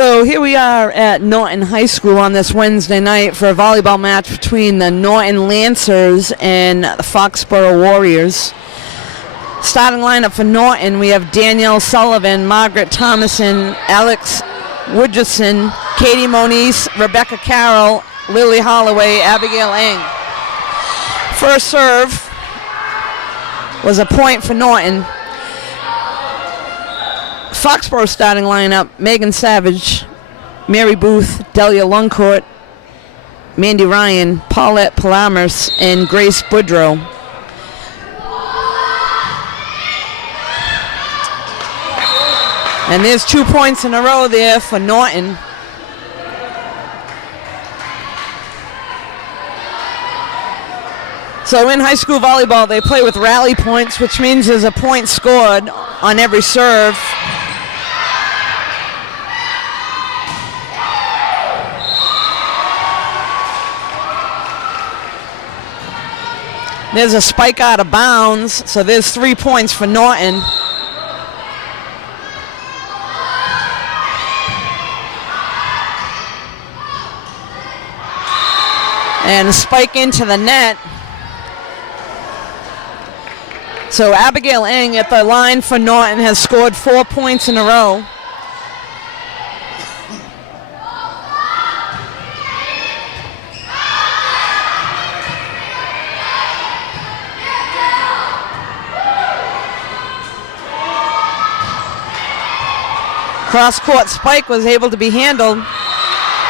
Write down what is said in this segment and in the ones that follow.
So here we are at Norton High School on this Wednesday night for a volleyball match between the Norton Lancers and the Foxborough Warriors. Starting lineup for Norton, we have Danielle Sullivan, Margaret Thomason, Alex Woodgerson, Katie Moniz, Rebecca Carroll, Lily Holloway, Abigail Eng. First serve was a point for Norton. Foxborough starting lineup, Megan Savage, Mary Booth, Delia Lungcourt, Mandy Ryan, Paulette Palamas, and Grace Boudreau. And there's 2 points in a row there for Norton. So in high school volleyball, they play with rally points, which means there's a point scored on every serve. There's a spike out of bounds, so there's 3 points for Norton. And a spike into the net. So Abigail Eng at the line for Norton has scored 4 points in a row. Cross-court spike was able to be handled,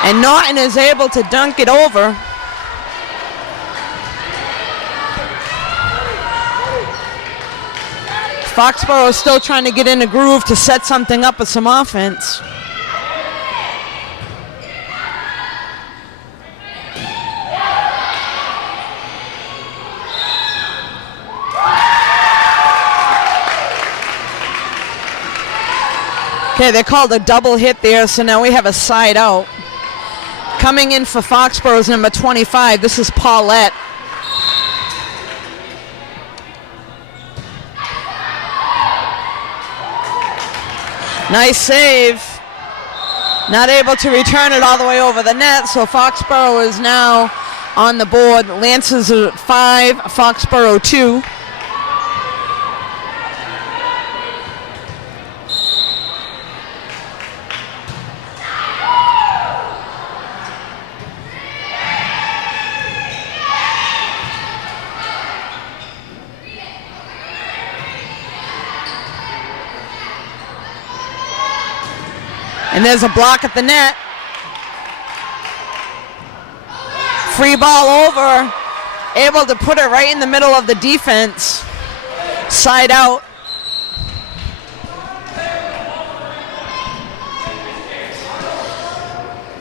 and Norton is able to dunk it over. Foxborough is still trying to get in a groove to set something up with some offense. Okay, they called a double hit there, so now we have a side out. Coming in for Foxborough is number 25. This is Paulette. Nice save. Not able to return it all the way over the net, so Foxborough is now on the board. Lancers are 5, Foxborough 2. And there's a block at the net. Free ball over. Able to put it right in the middle of the defense. Side out.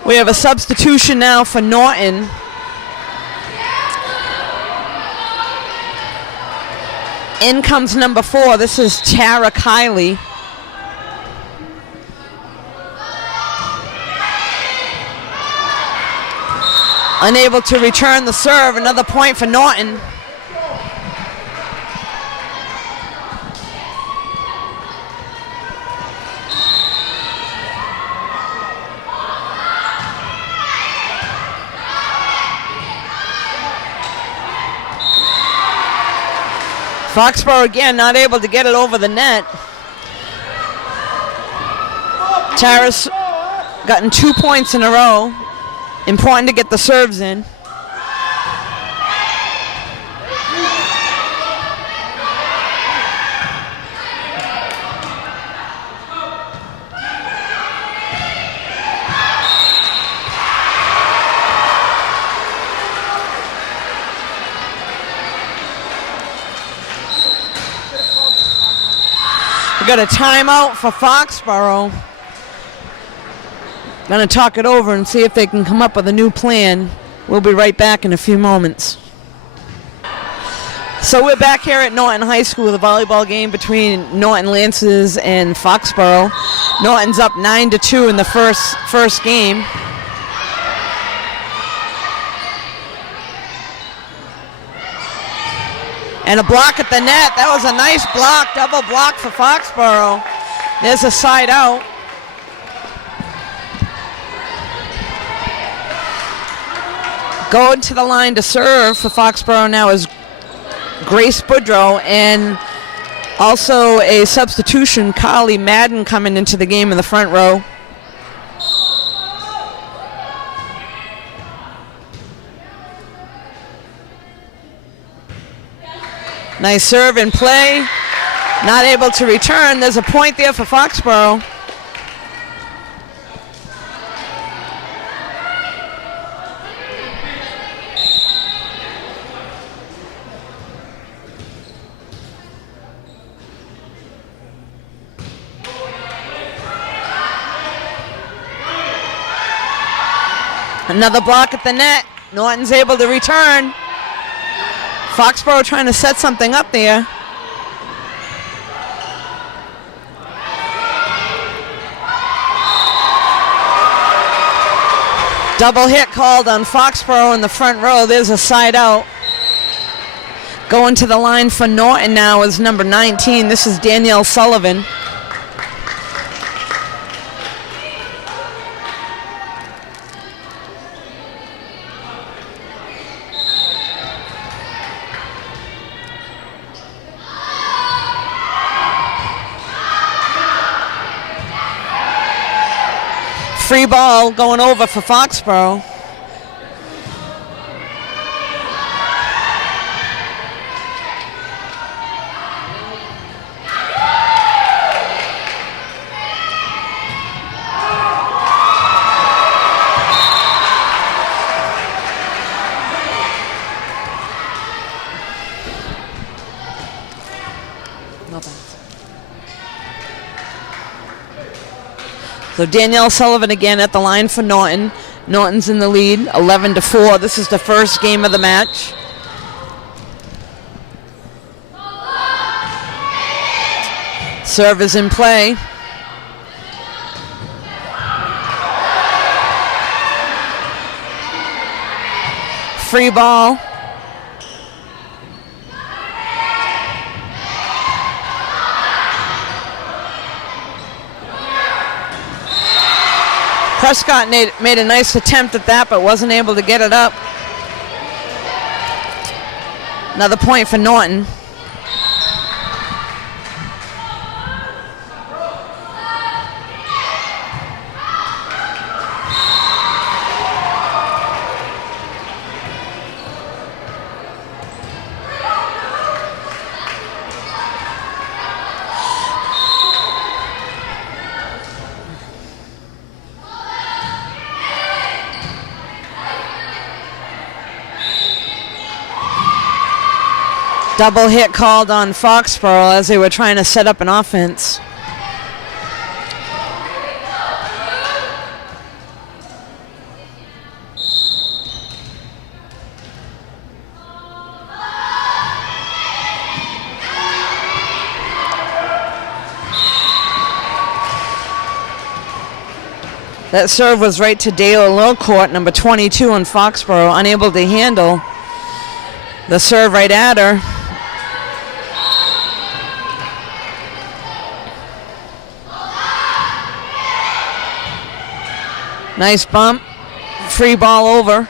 We have a substitution now for Norton. In comes number 4. This is Tara Kiley. Unable to return the serve. Another point for Norton. Foxborough again not able to get it over the net. Tara's gotten 2 points in a row. Important to get the serves in. We got a timeout for Foxborough. Going to talk it over and see if they can come up with a new plan. We'll be right back in a few moments. So we're back here at Norton High School, the volleyball game between Norton Lancers and Foxborough. Norton's up 9-2 in the first game. And a block at the net. That was a nice block, double block for Foxborough. There's a side out. Going to the line to serve for Foxborough now is Grace Boudreau, and also a substitution, Carly Madden, coming into the game in the front row. Nice serve and play. Not able to return. There's a point there for Foxborough. Another block at the net. Norton's able to return. Foxborough trying to set something up there. Double hit called on Foxborough in the front row. There's a side out. Going to the line for Norton now is number 19. This is Danielle Sullivan. Free ball going over for Foxborough. So Danielle Sullivan again at the line for Norton. Norton's in the lead, 11-4. This is the first game of the match. Serve is in play. Free ball. Prescott made a nice attempt at that, but wasn't able to get it up. Another point for Norton. Double hit called on Foxborough as they were trying to set up an offense. That serve was right to Dale Lilcourt, number 22 on Foxborough, unable to handle the serve right at her. Nice bump, free ball over.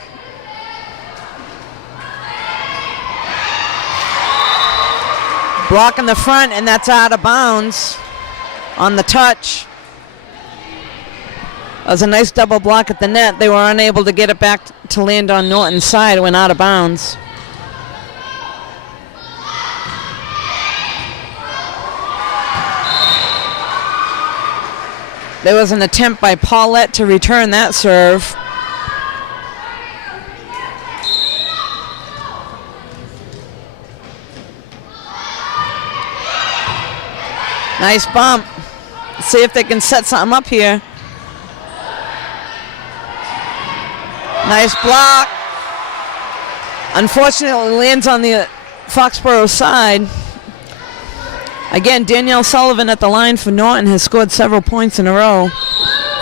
Block in the front, and that's out of bounds on the touch. That was a nice double block at the net. They were unable to get it back to land on Norton's side. It went out of bounds. There was an attempt by Paulette to return that serve. Nice bump. Let's see if they can set something up here. Nice block. Unfortunately, lands on the Foxborough side. Again, Danielle Sullivan at the line for Norton has scored several points in a row.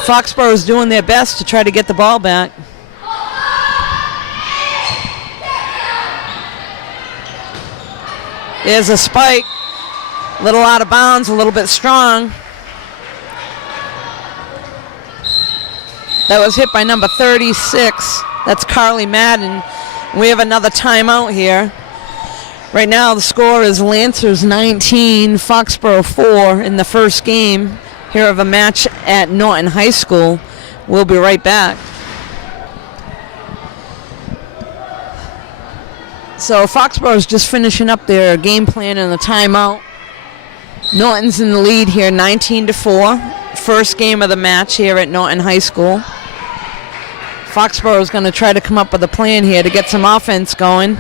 Foxborough is doing their best to try to get the ball back. There's a spike. A little out of bounds, a little bit strong. That was hit by number 36. That's Carly Madden. We have another timeout here. Right now the score is Lancers 19, Foxborough 4 in the first game here of a match at Norton High School. We'll be right back. So Foxborough is just finishing up their game plan in the timeout. Norton's in the lead here, 19-4. First game of the match here at Norton High School. Foxborough is going to try to come up with a plan here to get some offense going.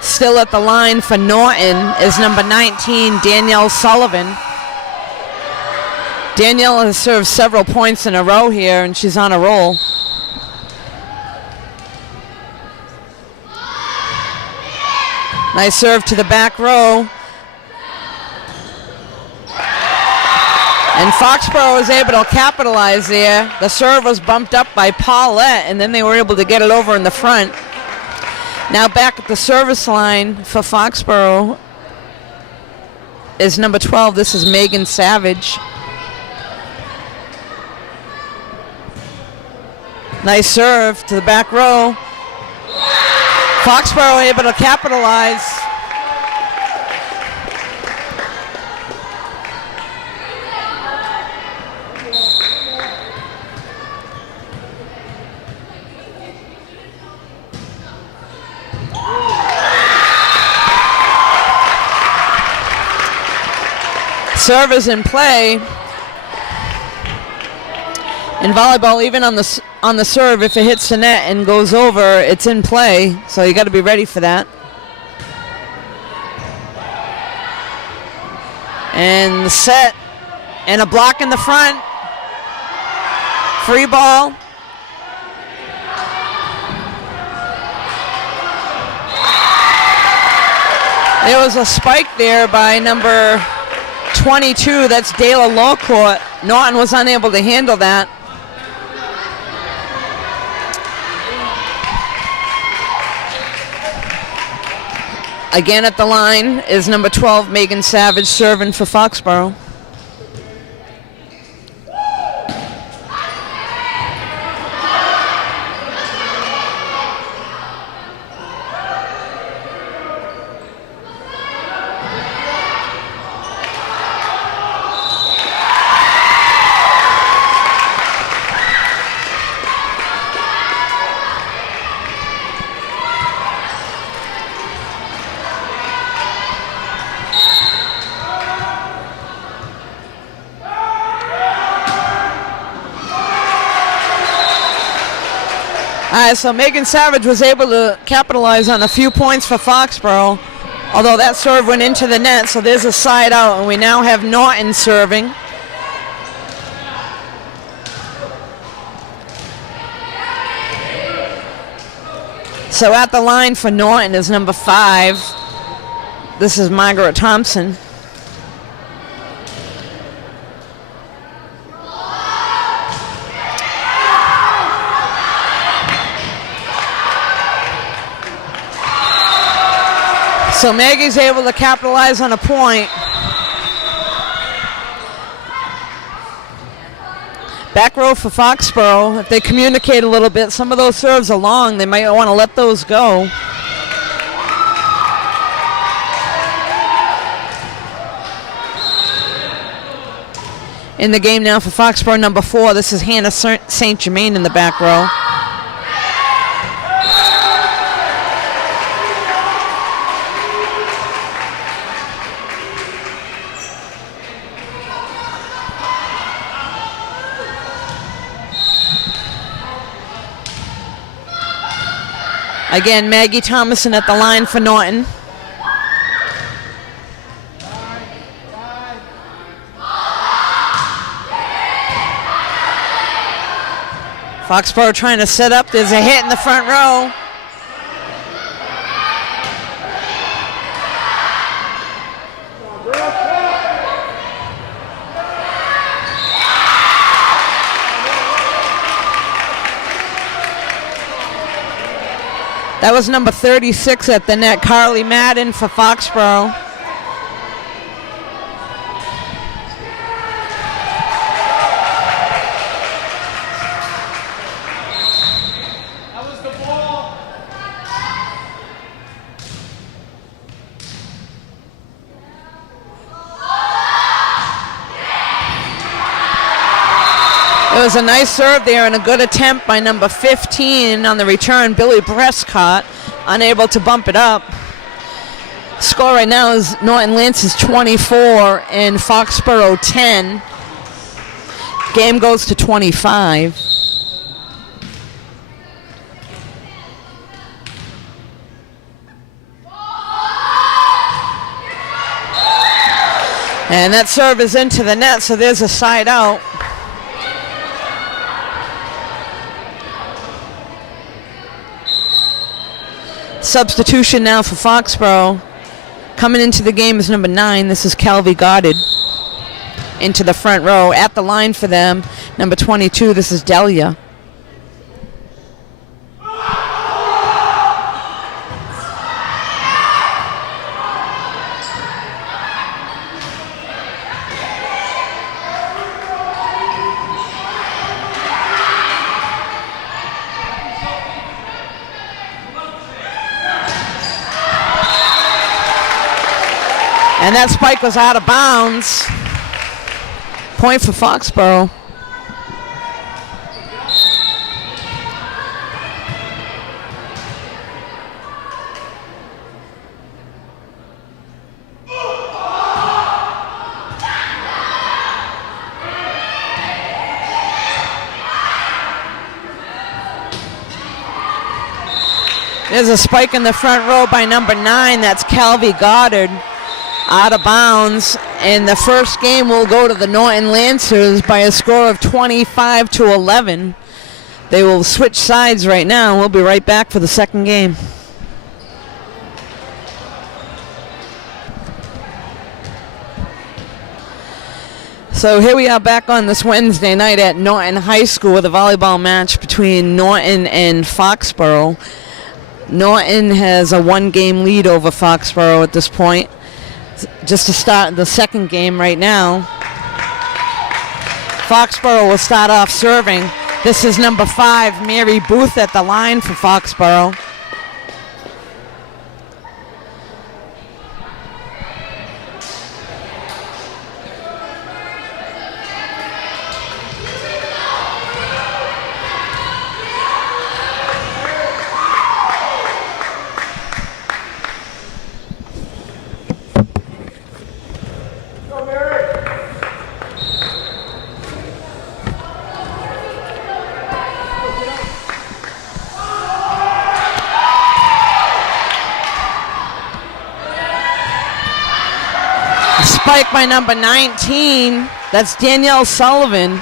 Still at the line for Norton is number 19, Danielle Sullivan. Danielle has served several points in a row here, and she's on a roll. Nice serve to the back row. And Foxborough was able to capitalize there. The serve was bumped up by Paulette, and then they were able to get it over in the front. Now back at the service line for Foxborough is number 12. This is Megan Savage. Nice serve to the back row. Foxborough able to capitalize. Serve is in play. In volleyball, even on the serve, if it hits the net and goes over, it's in play. So you got to be ready for that. And the set, and a block in the front. Free ball. There was a spike there by number 22, that's Dayla Lawcourt. Norton was unable to handle that. Again at the line is number 12, Megan Savage, serving for Foxborough. So Megan Savage was able to capitalize on a few points for Foxborough, although that serve went into the net, so there's a side out, and we now have Norton serving. So at the line for Norton is number 5. This is Margaret Thompson. So Maggie's able to capitalize on a point. Back row for Foxborough. If they communicate a little bit, some of those serves are long. They might want to let those go. In the game now for Foxborough, number 4. This is Hannah St. Germain in the back row. Again, Maggie Thomason at the line for Norton. Foxborough trying to set up. There's a hit in the front row. That was number 36 at the net, Carly Madden for Foxborough. That was the ball. It was a nice serve there and a good attempt by number 15 on the return, Billy Prescott, unable to bump it up. Score right now is Norton Lancers 24 and Foxborough 10. Game goes to 25. And that serve is into the net, so there's a side out. Substitution now for Foxborough. Coming into the game is number 9. This is Calvi Goddard into the front row. At the line for them, number 22. This is Delia. And that spike was out of bounds. Point for Foxborough. There's a spike in the front row by number 9. That's Calvi Goddard. Out of bounds, and the first game will go to the Norton Lancers by a score of 25-11. They will switch sides right now. We'll be right back for the second game. So here we are back on this Wednesday night at Norton High School with a volleyball match between Norton and Foxborough. Norton has a 1-game lead over Foxborough at this point. Just to start the second game right now. Foxborough will start off serving. This is number 5, Mary Booth at the line for Foxborough. Spike by number 19. That's Danielle Sullivan.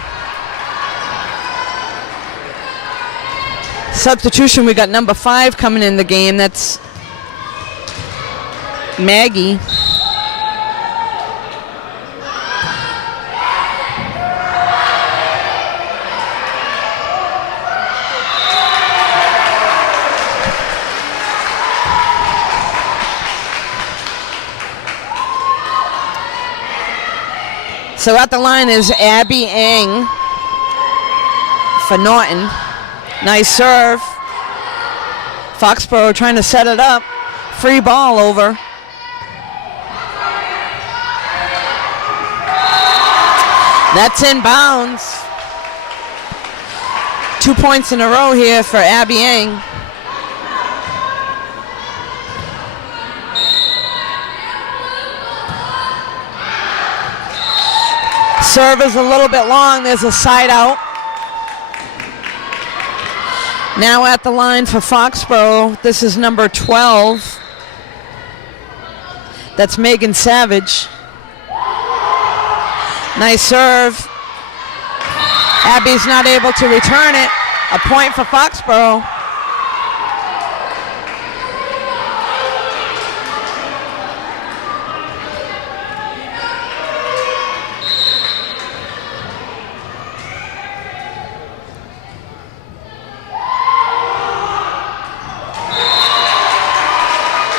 Substitution, we got number 5 coming in the game. That's Maggie. So at the line is Abby Eng for Norton. Nice serve. Foxborough trying to set it up. Free ball over. That's in bounds. 2 points in a row here for Abby Eng. Serve is a little bit long. There's a side out. Now at the line for Foxborough, this is number 12. That's Megan Savage. Nice serve. Abby's not able to return it. A point for Foxborough.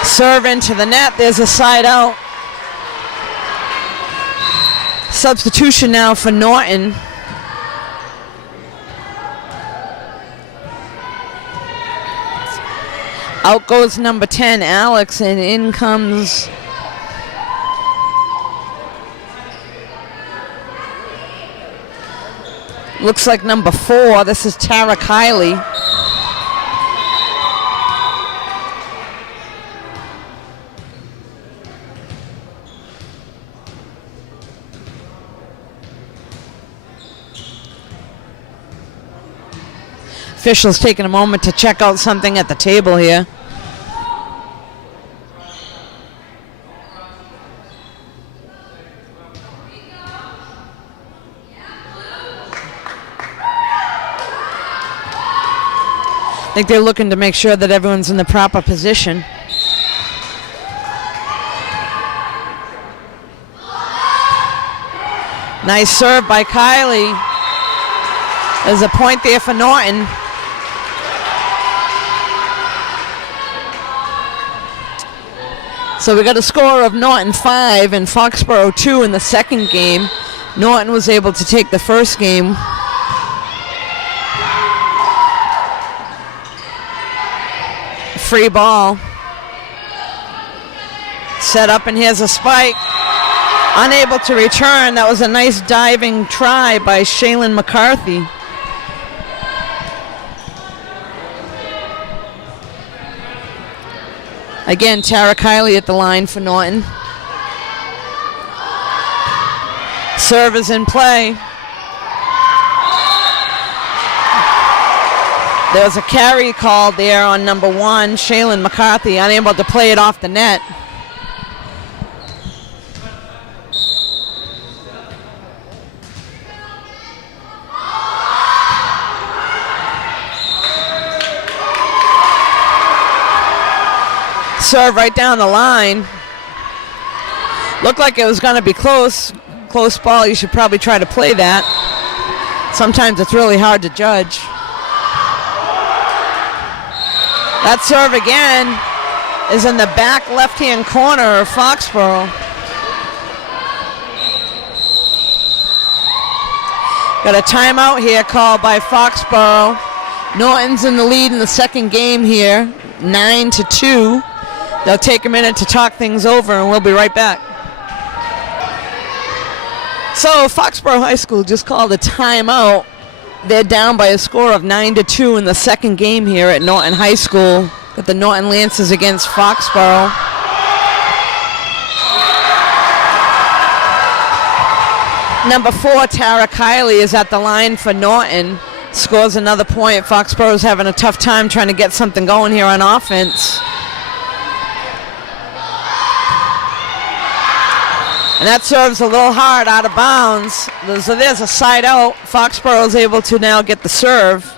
Serve into the net. There's a side out. Substitution now for Norton. Out goes number 10, Alex, and in comes Looks like number 4. This is Tara Kiley. Officials taking a moment to check out something at the table here. I think they're looking to make sure that everyone's in the proper position. Nice serve by Kylie. There's a point there for Norton. So we got a score of Norton 5 and Foxborough 2 in the second game. Norton was able to take the first game. Free ball. Set up, and here's a spike. Unable to return. That was a nice diving try by Shaylin McCarthy. Again, Tara Kiley at the line for Norton. Serve is in play. There was a carry called there on number 1, Shaylin McCarthy, unable to play it off the net. Serve right down the line. Looked like it was going to be close. Close ball. You should probably try to play that. Sometimes it's really hard to judge. That serve again is in the back left-hand corner of Foxborough. Got a timeout here called by Foxborough. Norton's in the lead in the second game here, 9-2. They'll take a minute to talk things over, and we'll be right back. So Foxborough High School just called a timeout. They're down by a score of 9-2 in the second game here at Norton High School. Got the Norton Lancers against Foxborough. Number 4, Tara Kiley, is at the line for Norton. Scores another point. Foxborough's having a tough time trying to get something going here on offense. And that serves a little hard out of bounds. So there's a side out. Foxborough is able to now get the serve.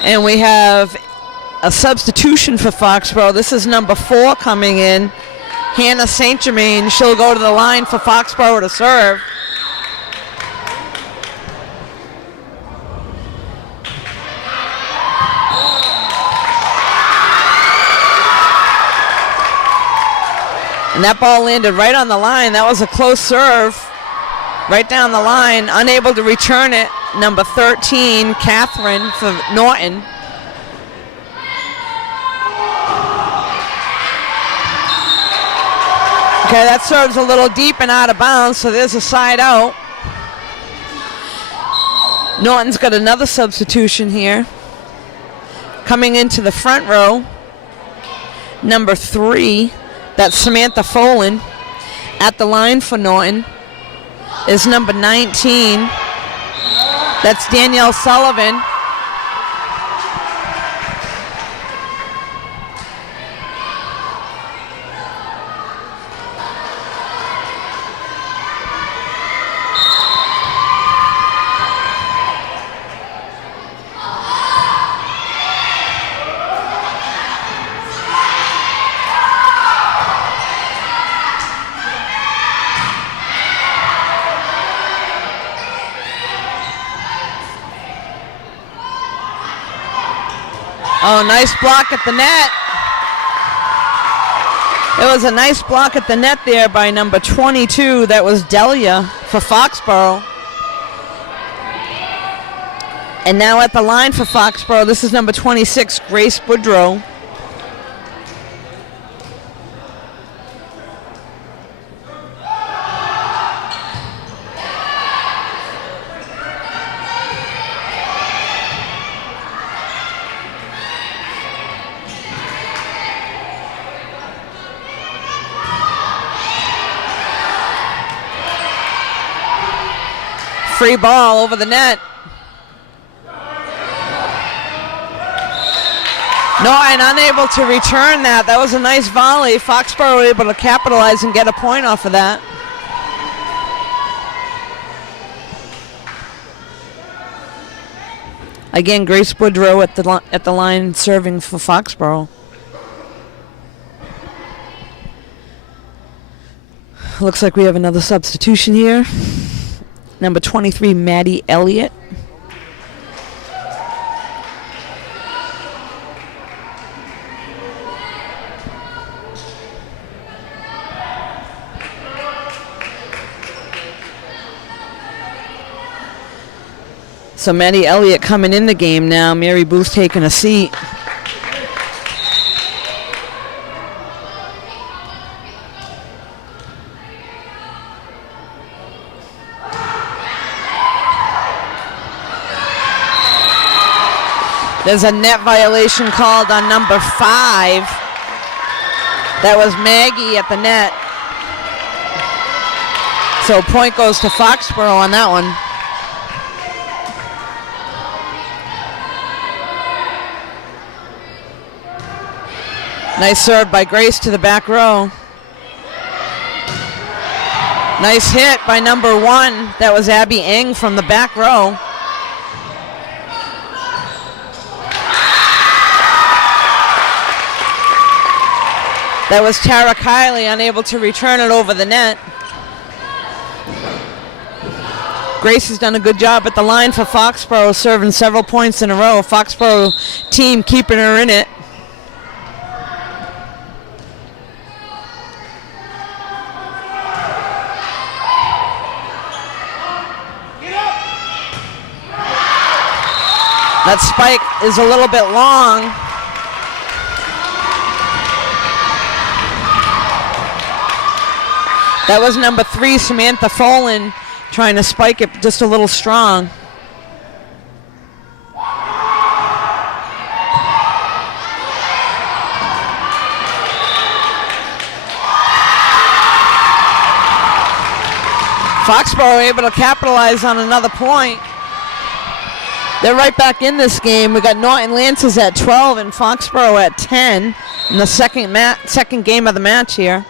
And we have a substitution for Foxborough. This is number 4 coming in, Hannah St. Germain. She'll go to the line for Foxborough to serve. And that ball landed right on the line. That was a close serve. Right down the line. Unable to return it. Number 13, Catherine for Norton. Okay, that serves a little deep and out of bounds, so there's a side out. Norton's got another substitution here. Coming into the front row, number 3, that's Samantha Folan. At the line for Norton is number 19. That's Danielle Sullivan. Oh, nice block at the net. It was a nice block at the net there by number 22. That was Delia for Foxborough. And now at the line for Foxborough, this is number 26, Grace Boudreau. Free ball over the net. Norton unable to return that. That was a nice volley. Foxborough able to capitalize and get a point off of that. Again, Grace Woodrow at the line serving for Foxborough. Looks like we have another substitution here. Number 23, Maddie Elliott. So Maddie Elliott coming in the game now. Mary Booth taking a seat. There's a net violation called on number 5. That was Maggie at the net. So point goes to Foxborough on that one. Nice serve by Grace to the back row. Nice hit by number 1. That was Abby Eng from the back row. That was Tara Kiley, unable to return it over the net. Grace has done a good job at the line for Foxborough, serving several points in a row. Foxborough team keeping her in it. That spike is a little bit long. That was number 3, Samantha Folan, trying to spike it just a little strong. Foxborough able to capitalize on another point. They're right back in this game. We got Norton Lancers at 12 and Foxborough at 10 in the second game of the match here.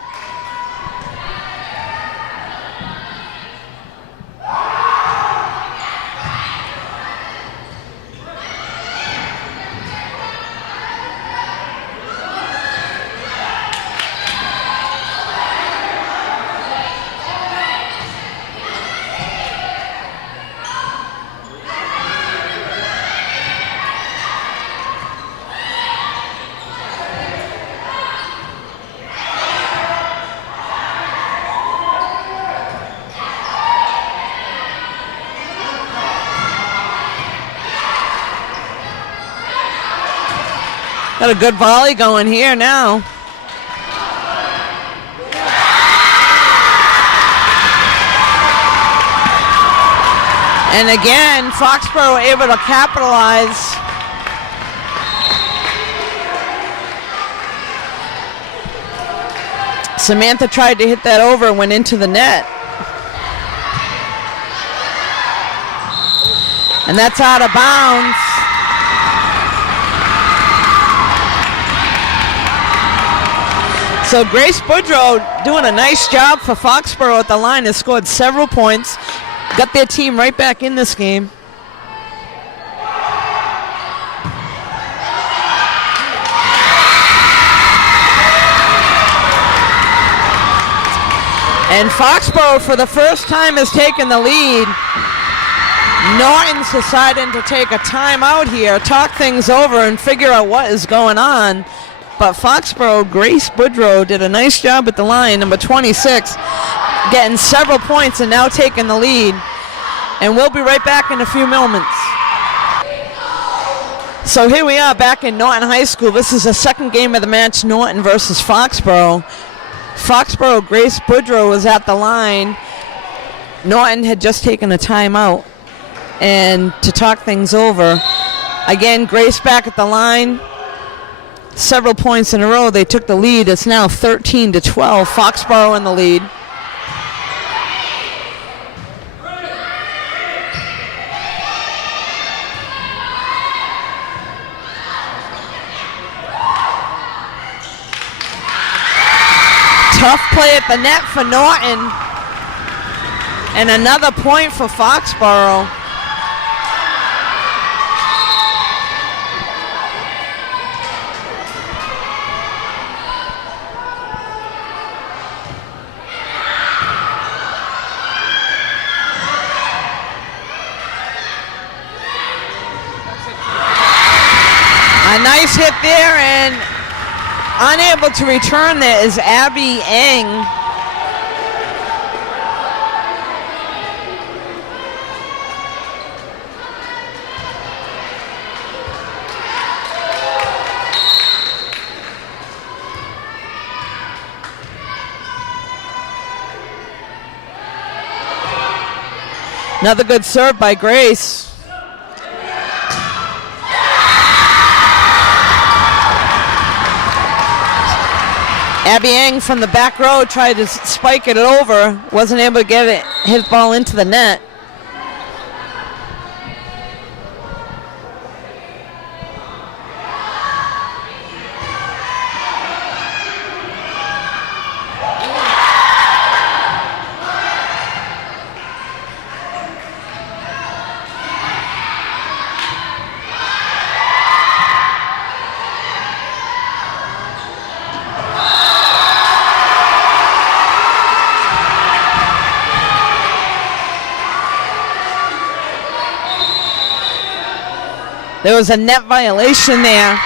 Got a good volley going here now. And again, Foxborough able to capitalize. Samantha tried to hit that over, went into the net. And that's out of bounds. So Grace Boudreau doing a nice job for Foxborough at the line, has scored several points, got their team right back in this game. And Foxborough for the first time has taken the lead. Norton's deciding to take a timeout here, talk things over and figure out what is going on. But Foxborough, Grace Boudreau did a nice job at the line, number 26, getting several points and now taking the lead. And we'll be right back in a few moments. So here we are back in Norton High School. This is the second game of the match, Norton versus Foxborough. Foxborough, Grace Boudreau was at the line. Norton had just taken a timeout and to talk things over. Again, Grace back at the line. Several points in a row, they took the lead. It's now 13-12. Foxborough in the lead. Tough play at the net for Norton. And another point for Foxborough. A nice hit there, and unable to return there is Abby Eng. Another good serve by Grace. Abby Eng from the back row tried to spike it over, wasn't able to get it, his ball into the net. There was a net violation there.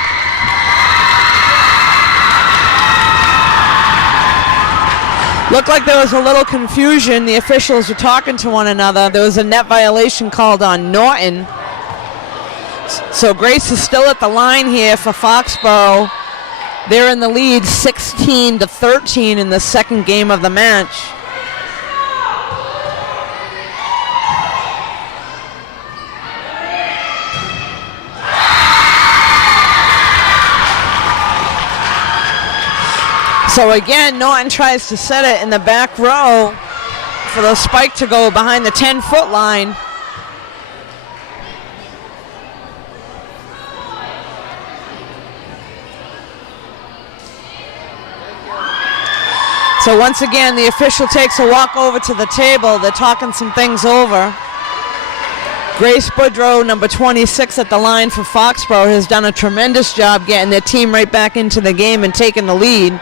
Looked like there was a little confusion. The officials were talking to one another. There was a net violation called on Norton. So Grace is still at the line here for Foxborough. They're in the lead 16-13 in the second game of the match. So again, Norton tries to set it in the back row for the spike to go behind the 10-foot line. So once again, the official takes a walk over to the table. They're talking some things over. Grace Boudreau, number 26 at the line for Foxborough, has done a tremendous job getting their team right back into the game and taking the lead.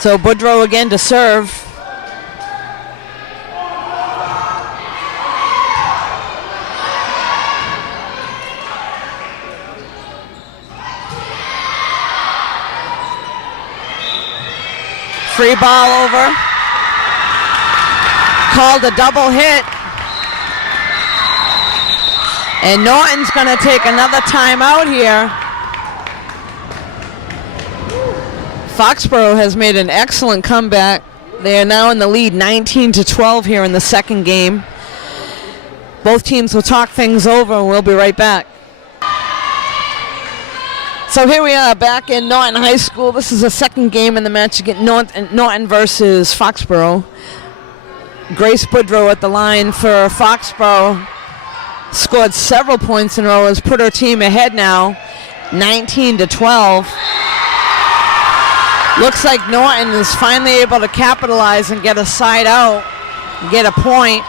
So Boudreau again to serve. Free ball over. Called a double hit. And Norton's going to take another timeout here. Foxborough has made an excellent comeback. They are now in the lead 19-12 here in the second game. Both teams will talk things over and we'll be right back. So here we are back in Norton High School. This is the second game in the match against Norton versus Foxborough. Grace Boudreau at the line for Foxborough. Scored several points in a row, has put her team ahead now, 19-12. Looks like Norton is finally able to capitalize and get a side out, get a point.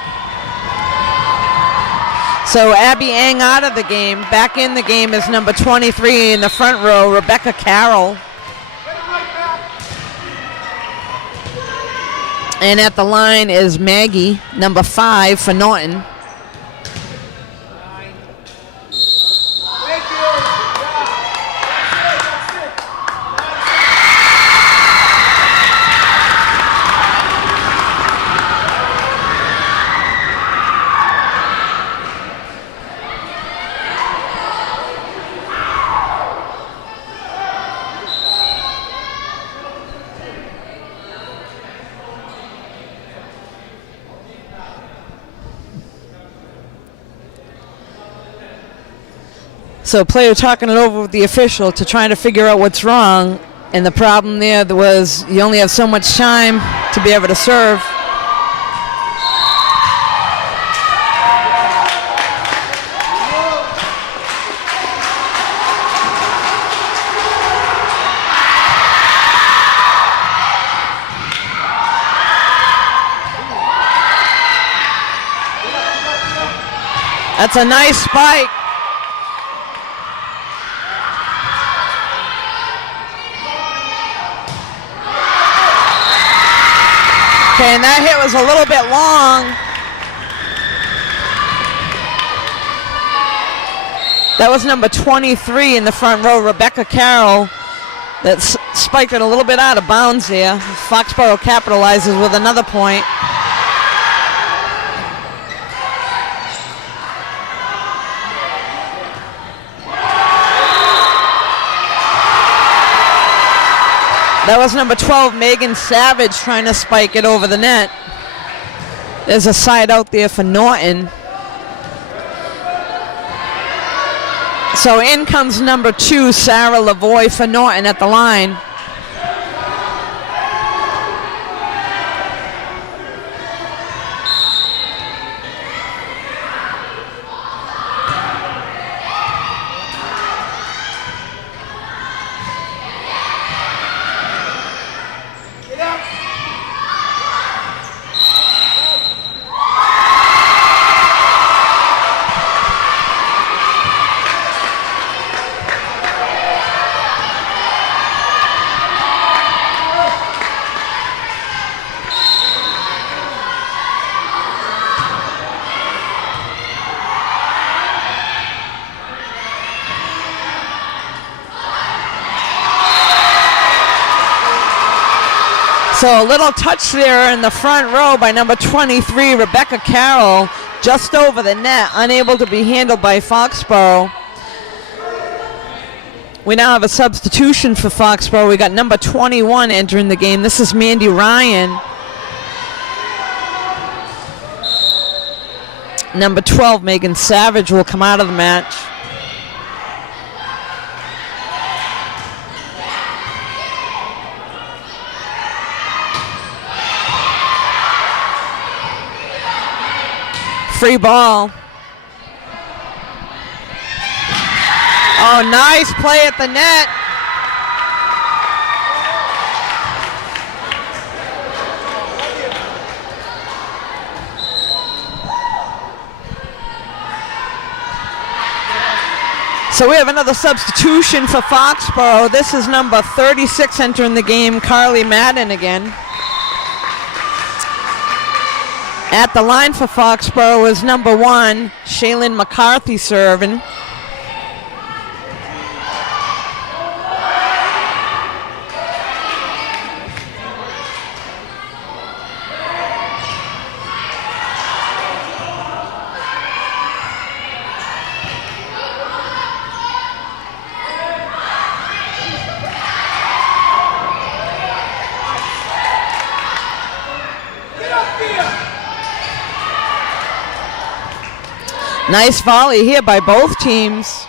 So Abby Eng out of the game. Back in the game is number 23 in the front row, Rebecca Carroll. And at the line is Maggie, number 5 for Norton. So player talking it over with the official to try to figure out what's wrong. And the problem there was you only have so much time to be able to serve. That's a nice spike. Okay, and that hit was a little bit long. That was number 23 in the front row, Rebecca Carroll, that spiked it a little bit out of bounds there. Foxborough capitalizes with another point. That was number 12, Megan Savage, trying to spike it over the net. There's a side out there for Norton. So in comes number 2, Sarah Lavoie for Norton at the line. So a little touch there in the front row by number 23, Rebecca Carroll, just over the net, unable to be handled by Foxborough. We now have a substitution for Foxborough. We got number 21 entering the game. This is Mandy Ryan. Number 12, Megan Savage, will come out of the match. Free ball. Oh, nice play at the net. So we have another substitution for Foxborough. This is number 36 entering the game, Carly Madden again. At the line for Foxborough is number 1, Shaylin McCarthy serving. Nice volley here by both teams.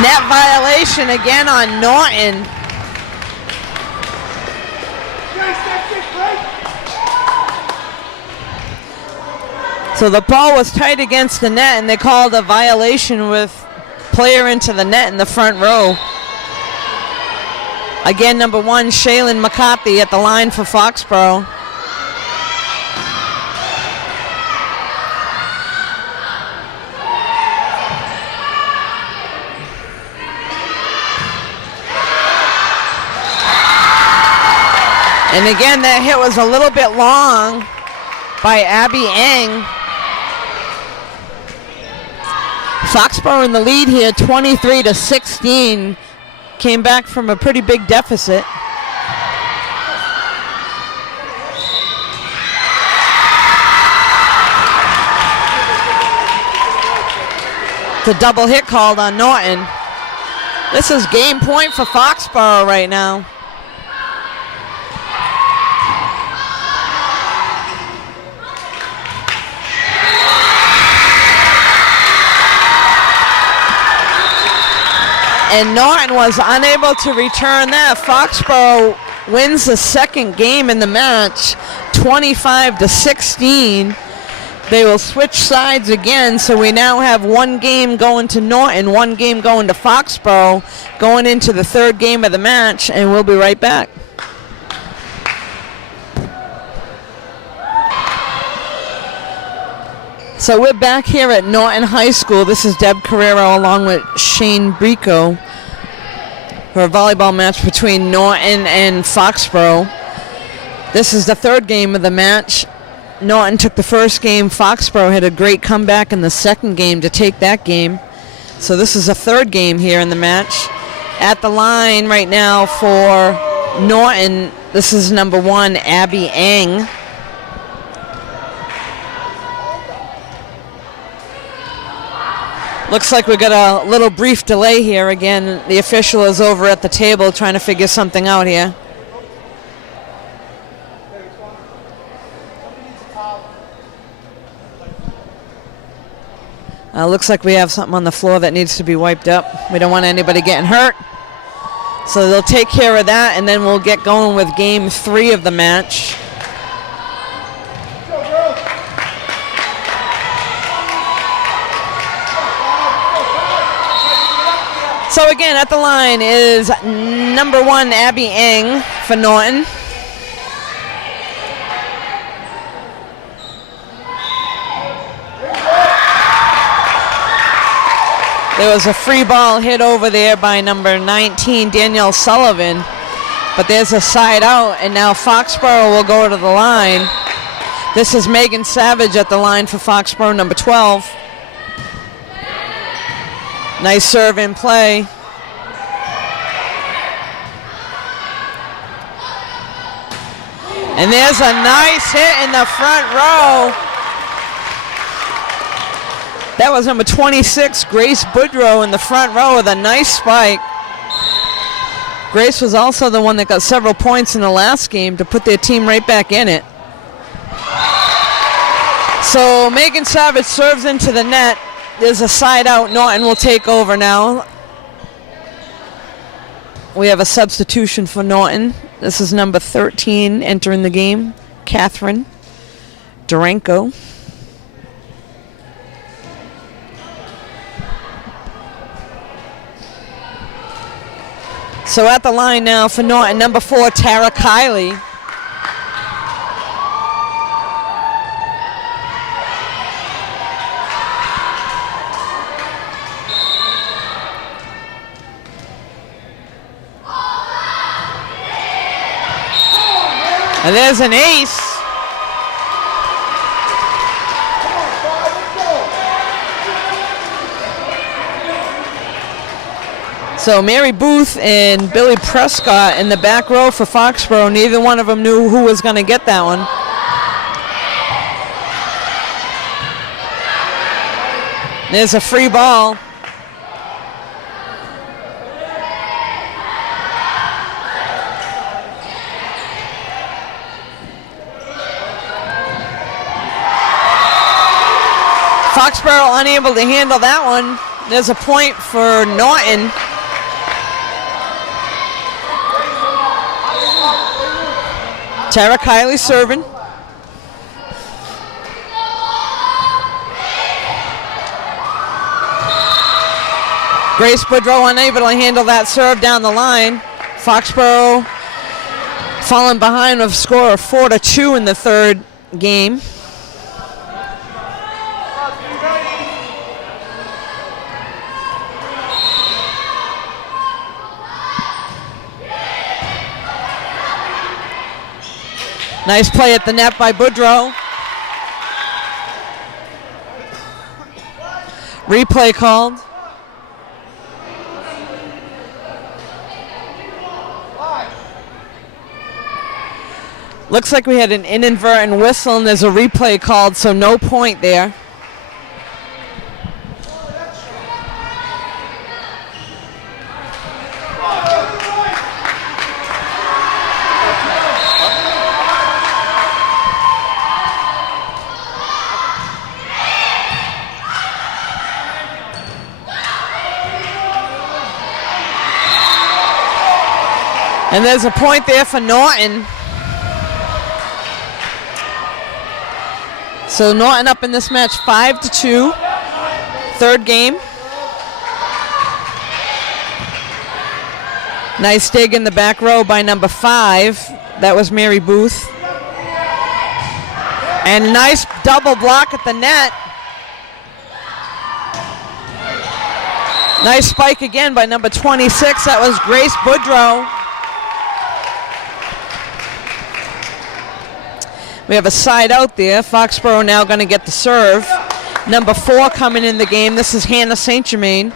Net violation again on Norton. So the ball was tight against the net and they called a violation with player into the net in the front row. Again, number 1, Shaylin McCarthy at the line for Foxborough. And again, that hit was a little bit long by Abby Eng. Foxborough in the lead here, 23-16. Came back from a pretty big deficit. The double hit called on Norton. This is game point for Foxborough right now. And Norton was unable to return that. Foxborough wins the second game in the match, 25-16. They will switch sides again, so we now have one game going to Norton, one game going to Foxborough, going into the third game of the match, and we'll be right back. So we're back here at Norton High School. This is Deb Carrero along with Shane Brico for a volleyball match between Norton and Foxborough. This is the third game of the match. Norton took the first game. Foxborough had a great comeback in the second game to take that game. So this is a third game here in the match. At the line right now for Norton, this is number 1, Abby Eng. Looks like we got a little brief delay here. Again, the official is over at the table trying to figure something out here. Looks like we have something on the floor that needs to be wiped up. We don't want anybody getting hurt. So they'll take care of that, and then we'll get going with game 3 of the match. So again, at the line is number 1, Abby Eng for Norton. There was a free ball hit over there by number 19, Danielle Sullivan. But there's a side out, and now Foxborough will go to the line. This is Megan Savage at the line for Foxborough, number 12. Nice serve in play. And there's a nice hit in the front row. That was number 26, Grace Boudreau, in the front row with a nice spike. Grace was also the one that got several points in the last game to put their team right back in it. So Megan Savage serves into the net. There's a side out. Norton will take over now. We have a substitution for Norton. This is number 13 entering the game, Catherine Duranko. So at the line now for Norton, number 4, Tara Kiley. And there's an ace. So Mary Booth and Billy Prescott in the back row for Foxborough. Neither one of them knew who was going to get that one. There's a free ball. Foxborough unable to handle that one. There's a point for Norton. Tara Kiley serving. Grace Boudreau unable to handle that serve down the line. Foxborough falling behind with a score of 4-2 in the third game. Nice play at the net by Boudreau. Replay called. Looks like we had an inadvertent whistle and there's a replay called, so no point there. And there's a point there for Norton. So Norton up in this match 5-2. Third game. Nice dig in the back row by number 5. That was Mary Booth. And nice double block at the net. Nice spike again by number 26. That was Grace Boudreau. We have a side out there. Foxborough now going to get the serve. Number 4 coming in the game. This is Hannah St. Germain.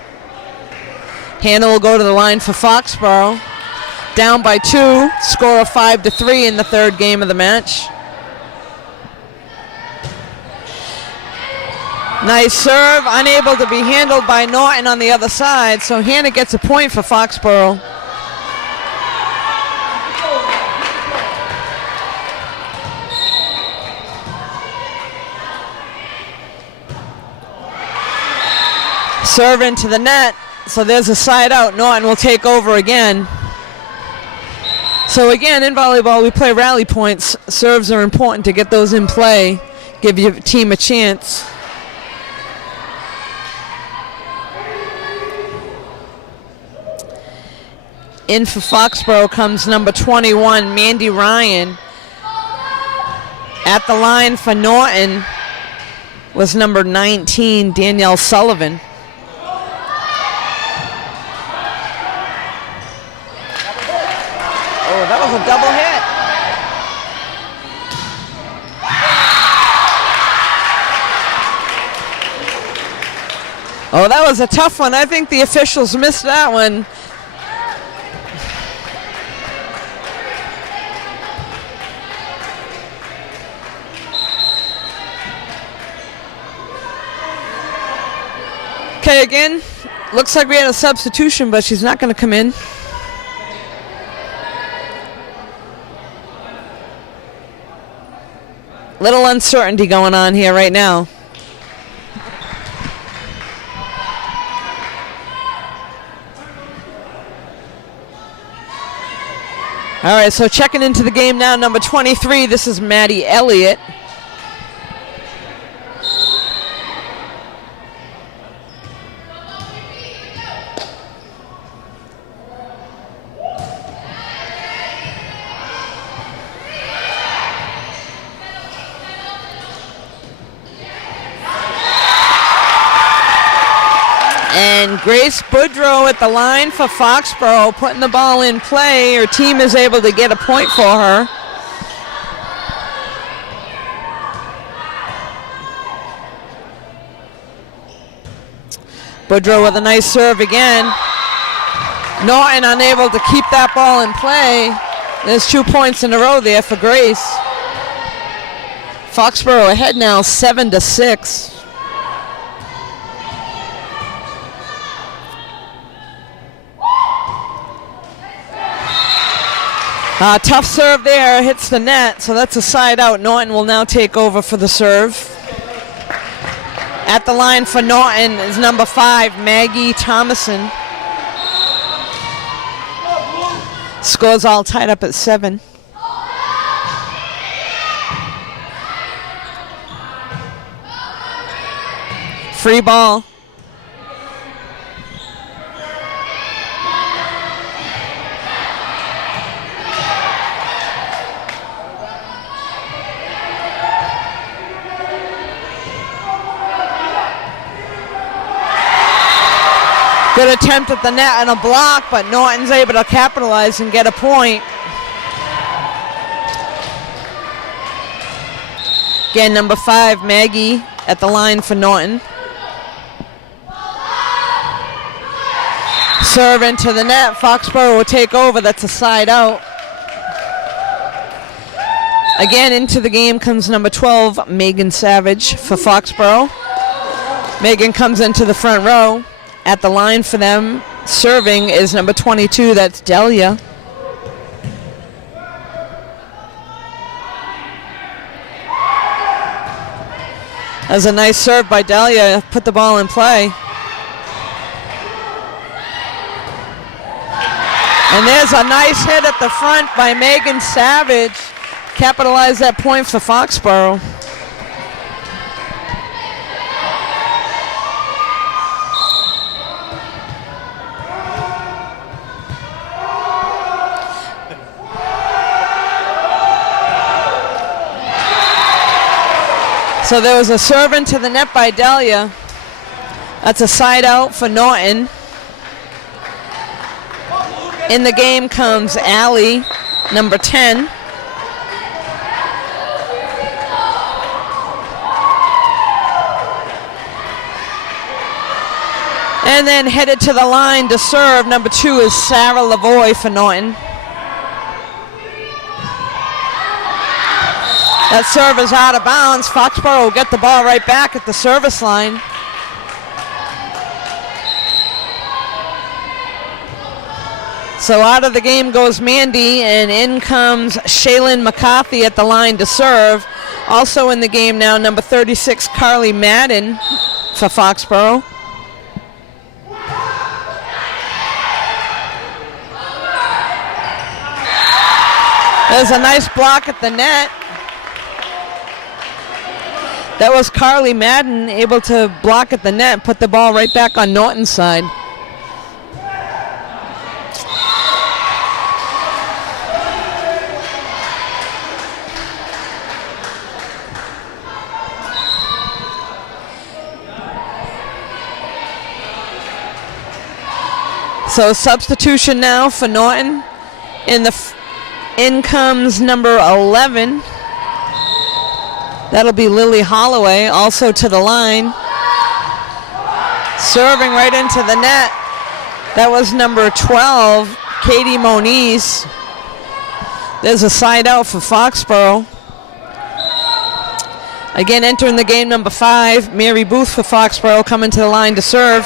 Hannah will go to the line for Foxborough. Down by 2. Score of 5-3 in the third game of the match. Nice serve. Unable to be handled by Norton on the other side. So Hannah gets a point for Foxborough. Serve into the net, so there's a side out. Norton will take over again. So again, in volleyball, we play rally points. Serves are important to get those in play, give your team a chance. In for Foxborough comes number 21, Mandy Ryan. At the line for Norton was number 19, Danielle Sullivan. That was a double hit. Oh, that was a tough one. I think the officials missed that one. Okay, again, looks like we had a substitution, but she's not going to come in. Little uncertainty going on here right now. All right, so checking into the game now, number 23, this is Maddie Elliott. And Grace Boudreau at the line for Foxborough, putting the ball in play. Her team is able to get a point for her. Boudreau with a nice serve again. Norton unable to keep that ball in play. There's 2 points in a row there for Grace. Foxborough ahead now 7-6. Tough serve there, hits the net, so that's a side out. Norton will now take over for the serve. At the line for Norton is number 5, Maggie Thomason. Scores all tied up at 7. Free ball. Good attempt at the net and a block, but Norton's able to capitalize and get a point. Again, number 5, Maggie at the line for Norton. Serve into the net. Foxborough will take over. That's a side out. Again, into the game comes number 12, Megan Savage for Foxborough. Megan comes into the front row. At the line for them, serving is number 22, that's Delia. That was a nice serve by Delia, put the ball in play. And there's a nice hit at the front by Megan Savage. Capitalize that point for Foxborough. So there was a serve into the net by Delia. That's a side out for Norton. In the game comes Allie, number 10. And then headed to the line to serve, number 2 is Sarah Lavoie for Norton. That serve is out of bounds. Foxborough will get the ball right back at the service line. So out of the game goes Mandy, and in comes Shaylin McCarthy at the line to serve. Also in the game now, number 36, Carly Madden for Foxborough. There's a nice block at the net. That was Carly Madden able to block at the net, put the ball right back on Norton's side. So substitution now for Norton. In comes number 11. That'll be Lily Holloway, also to the line. Serving right into the net. That was number 12, Katie Moniz. There's a side out for Foxborough. Again, entering the game, number 5, Mary Booth for Foxborough, coming to the line to serve.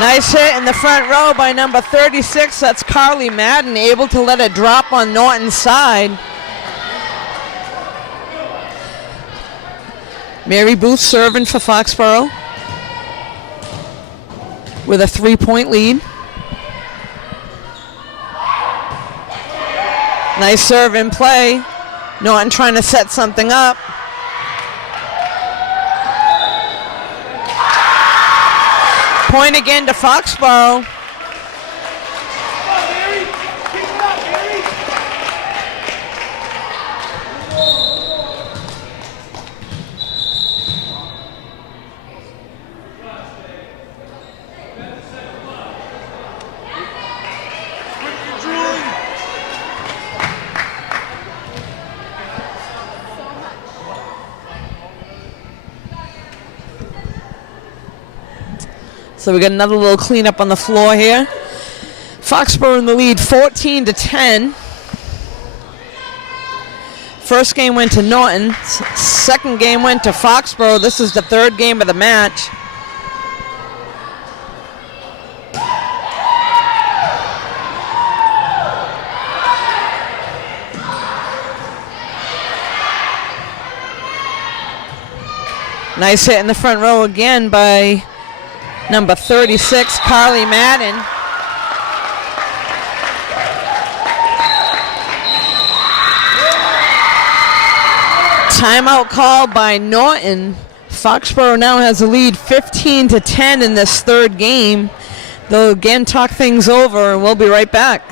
Nice hit in the front row by number 36. That's Carly Madden, able to let it drop on Norton's side. Mary Booth serving for Foxborough with a 3-point lead. Nice serve in play. Norton trying to set something up. Point again to Foxborough. So we got another little cleanup on the floor here. Foxborough in the lead, 14-10. First game went to Norton. Second game went to Foxborough. This is the third game of the match. Nice hit in the front row again by number 36, Carly Madden. Timeout called by Norton. Foxborough now has a lead 15-10 in this third game. They'll again talk things over, and we'll be right back.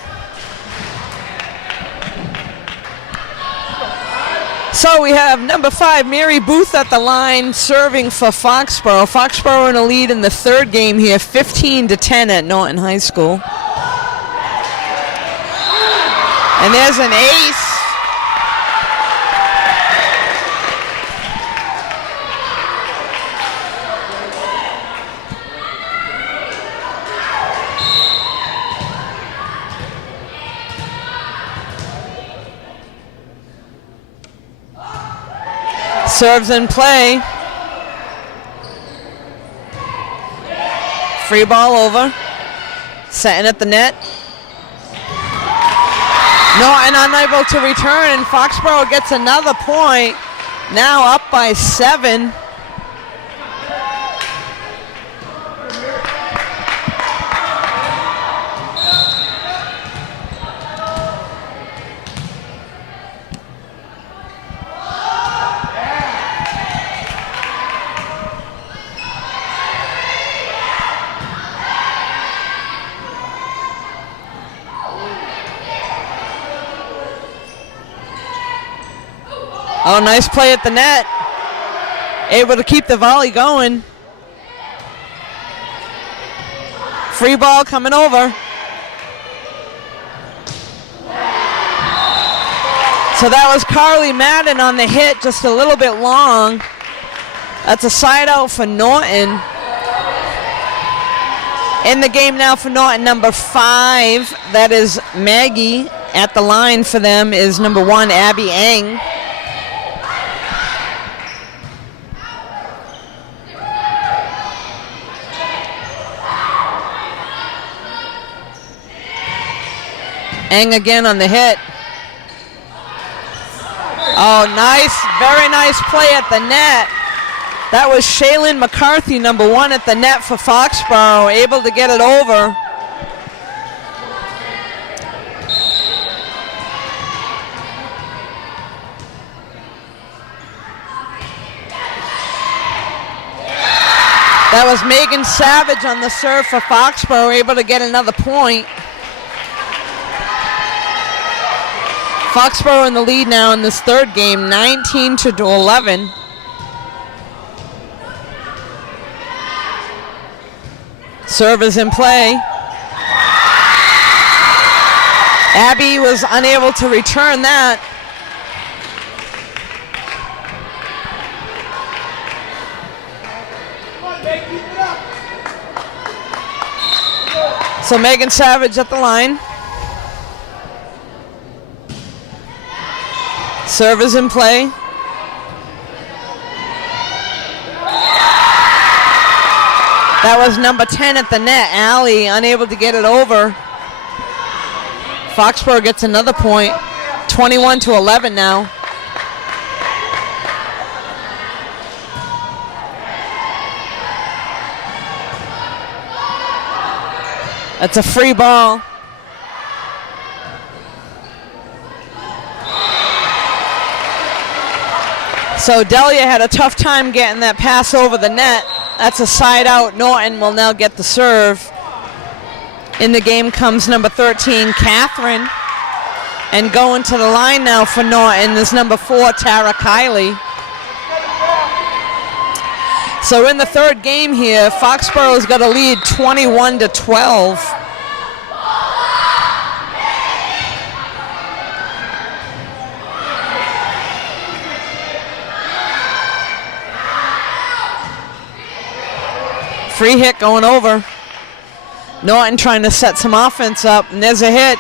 So we have number 5, Mary Booth at the line, serving for Foxborough. Foxborough in a lead in the third game here, 15-10 at Norton High School. And there's an ace. Serves in play. Free ball over. Setting at the net. Norton unable to return, and Foxborough gets another point. Now up by 7. Oh, nice play at the net. Able to keep the volley going. Free ball coming over. So that was Carly Madden on the hit, just a little bit long. That's a side out for Norton. In the game now for Norton, number 5, that is Maggie. At the line for them is number 1, Abby Eng. Eng again on the hit. Oh, nice, very nice play at the net. That was Shaylin McCarthy, number 1 at the net for Foxborough, able to get it over. That was Megan Savage on the serve for Foxborough, able to get another point. Foxborough in the lead now in this third game, 19-11. Serve is in play. Abby was unable to return that. So Megan Savage at the line. Serve is in play. That was number 10 at the net, Allie, unable to get it over. Foxborough gets another point, 21-11 now. That's a free ball. So Delia had a tough time getting that pass over the net. That's a side out. Norton will now get the serve. In the game comes number 13, Catherine. And going to the line now for Norton is number 4, Tara Kiley. So in the third game here, Foxborough's got a lead 21-12. Free hit going over. Norton trying to set some offense up, and there's a hit.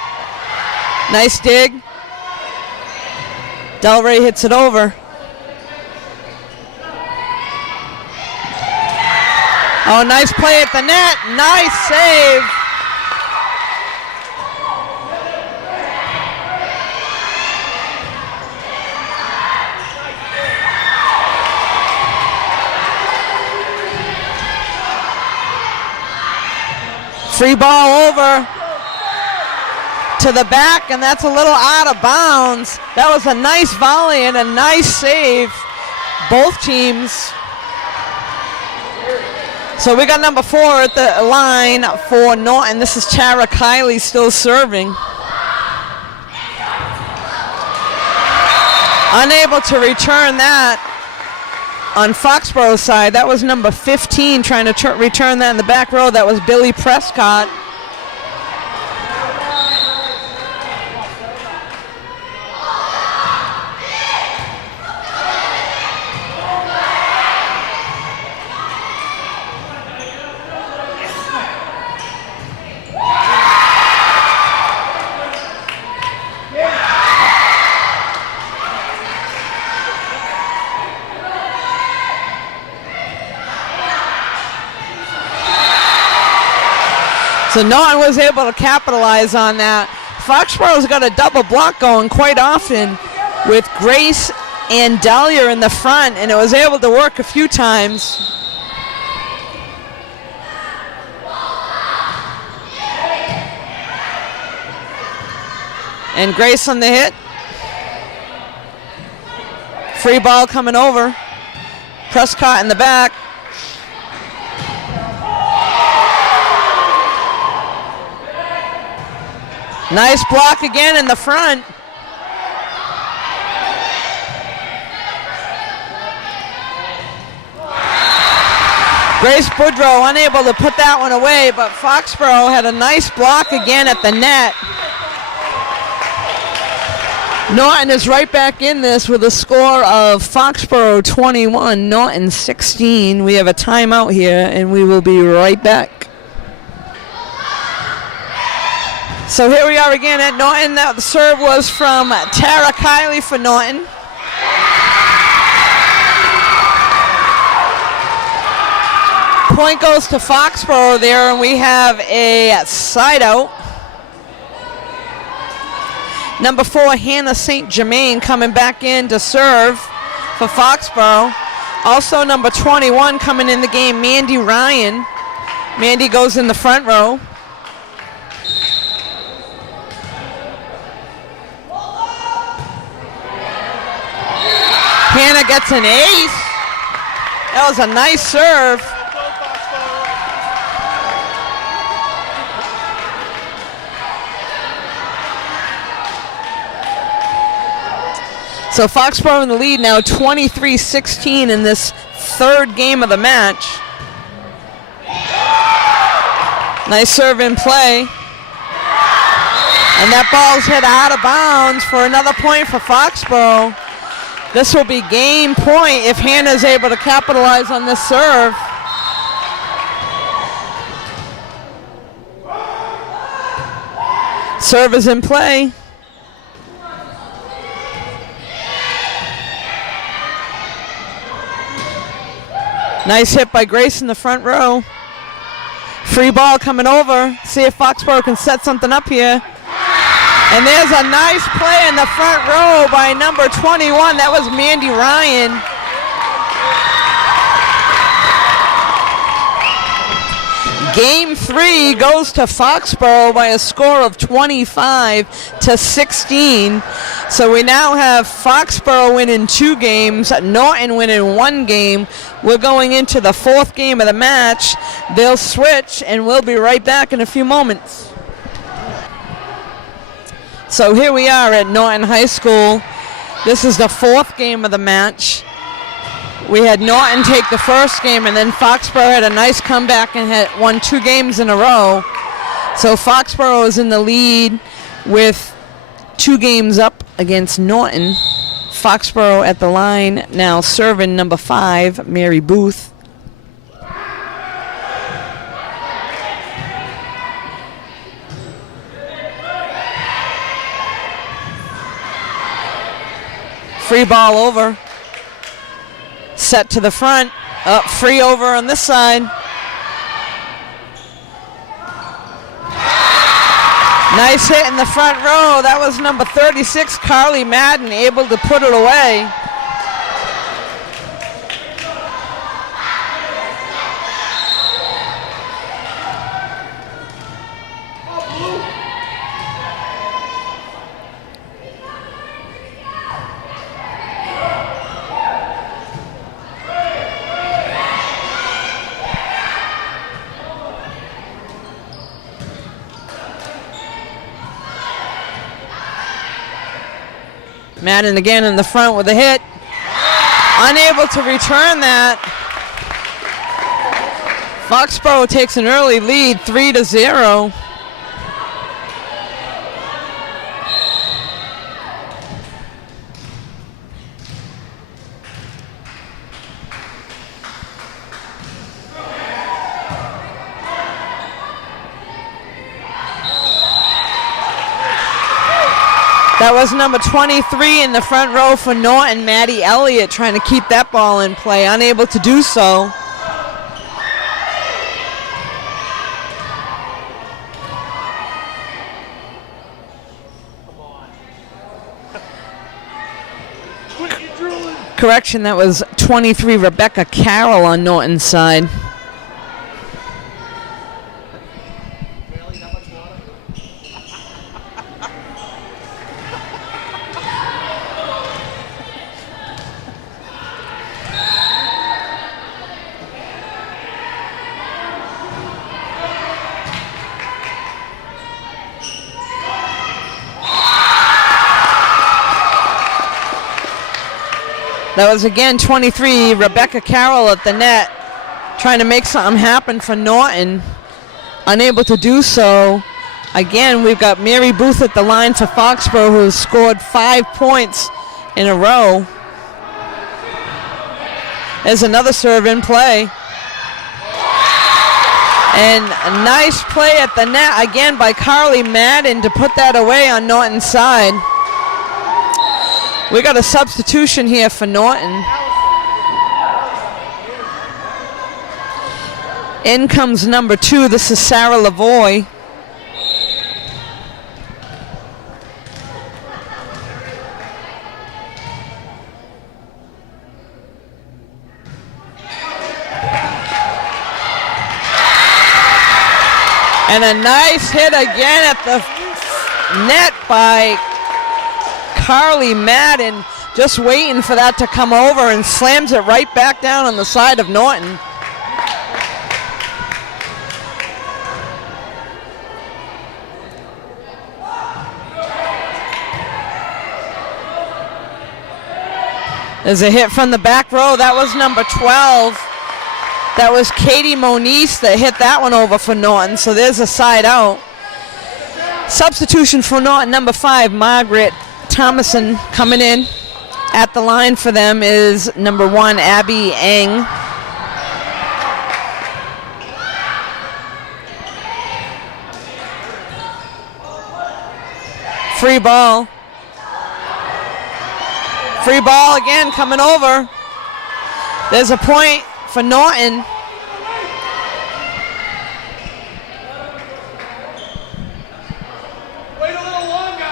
Nice dig. Del Rey hits it over. Oh, nice play at the net. Nice save. Free ball over to the back, and that's a little out of bounds. That was a nice volley and a nice save, both teams. So we got number 4 at the line for Norton. This is Tara Kiley still serving. Unable to return that on Foxborough's side. That was number 15 trying to return that in the back row. That was Billy Prescott. So Norton was able to capitalize on that. Foxborough's got a double block going quite often with Grace and Dahlia in the front, and it was able to work a few times. And Grace on the hit. Free ball coming over. Prescott in the back. Nice block again in the front. Grace Boudreau unable to put that one away, but Foxborough had a nice block again at the net. Norton is right back in this with a score of Foxborough 21, Norton 16. We have a timeout here, and we will be right back. So here we are again at Norton. The serve was from Tara Kiley for Norton. Point goes to Foxborough there, and we have a side out. Number 4, Hannah St. Germain coming back in to serve for Foxborough. Also number 21 coming in the game, Mandy Ryan. Mandy goes in the front row. Hannah gets an ace. That was a nice serve. So Foxborough in the lead now, 23-16 in this third game of the match. Nice serve in play. And that ball's hit out of bounds for another point for Foxborough. This will be game point if Hannah's able to capitalize on this serve. Serve is in play. Nice hit by Grace in the front row. Free ball coming over. See if Foxborough can set something up here. And there's a nice play in the front row by number 21. That was Mandy Ryan. Game 3 goes to Foxborough by a score of 25-16. So we now have Foxborough winning 2 games, Norton winning 1 game. We're going into the 4th game of the match. They'll switch, and we'll be right back in a few moments. So here we are at Norton High School. This is the 4th game of the match. We had Norton take the first game, and then Foxborough had a nice comeback and had won 2 games in a row. So Foxborough is in the lead with 2 games up against Norton. Foxborough at the line now serving number 5, Mary Booth. Free ball over. Set to the front. Up free over on this side. Nice hit in the front row. That was number 36, Carly Madden, able to put it away. Madden again in the front with a hit. Unable to return that. Foxborough takes an early lead, 3-0. That was number 23 in the front row for Norton, Maddie Elliott, trying to keep that ball in play, unable to do so. Correction, that was 23 Rebecca Carroll on Norton's side. That was again 23 Rebecca Carroll at the net, trying to make something happen for Norton. Unable to do so. Again, we've got Mary Booth at the line for Foxborough, who has scored 5 points in a row. There's another serve in play. And a nice play at the net again by Carly Madden to put that away on Norton's side. We got a substitution here for Norton. In comes number 2. This is Sarah Lavoie. And a nice hit again at the net by Carly Madden, just waiting for that to come over, and slams it right back down on the side of Norton. There's a hit from the back row. That was number 12. That was Katie Moniz that hit that one over for Norton. So there's a side out. Substitution for Norton, number 5, Margaret Thomason coming in. At the line for them is number 1, Abby Eng. Free ball. Free ball again coming over. There's a point for Norton. Wait a little longer.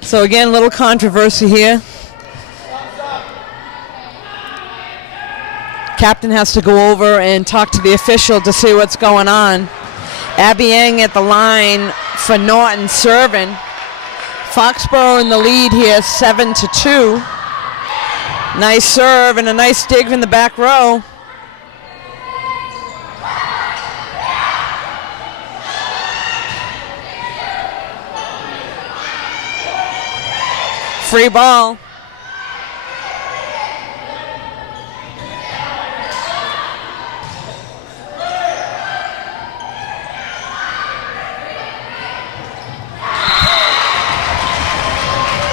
So again, a little controversy here. Captain has to go over and talk to the official to see what's going on. Abby Eng at the line for Norton serving. Foxborough in the lead here, 7-2. Nice serve and a nice dig in the back row. Free ball.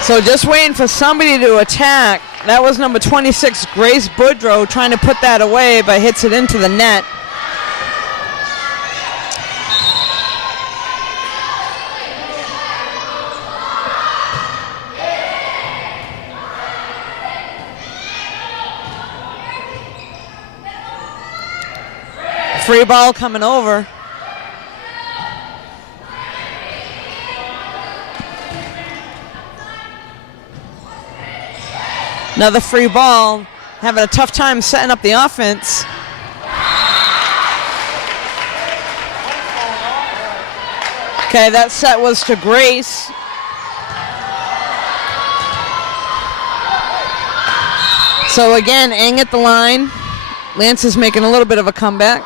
So just waiting for somebody to attack. That was number 26, Grace Boudreau, trying to put that away, but hits it into the net. Free ball coming over. Another free ball, having a tough time setting up the offense. Okay, that set was to Grace. So again, Eng at the line. Lance is making a little bit of a comeback.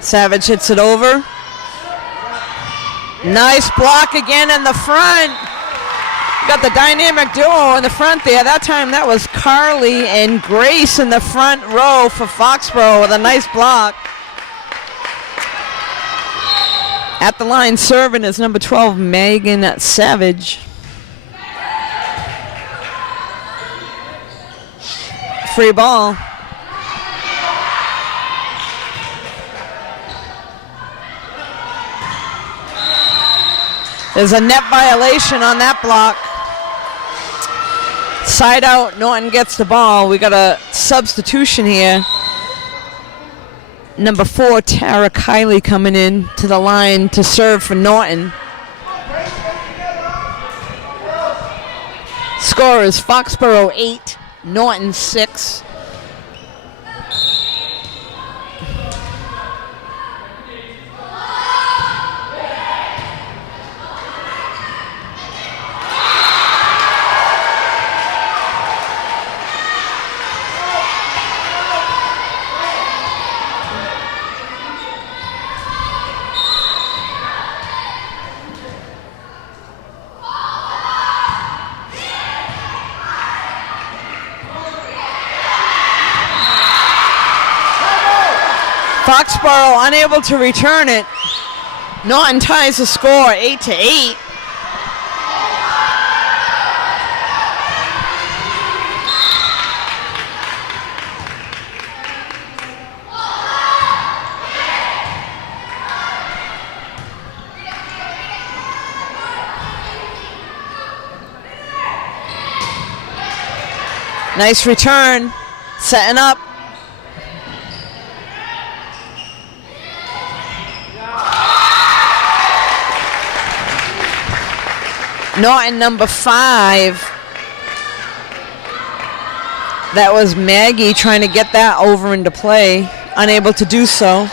Savage hits it over. Nice block again in the front. Got the dynamic duo in the front there. That time that was Carly and Grace in the front row for Foxborough with a nice block. At the line serving is number 12, Megan Savage. Free ball. There's a net violation on that block. Side out, Norton gets the ball. We got a substitution here. Number 4, Tara Kiley coming in to the line to serve for Norton. Score is Foxborough 8, Norton 6. Foxborough unable to return it. Norton ties the score 8-8. Nice return, setting up. Norton number 5. That was Maggie trying to get that over into play. Unable to do so.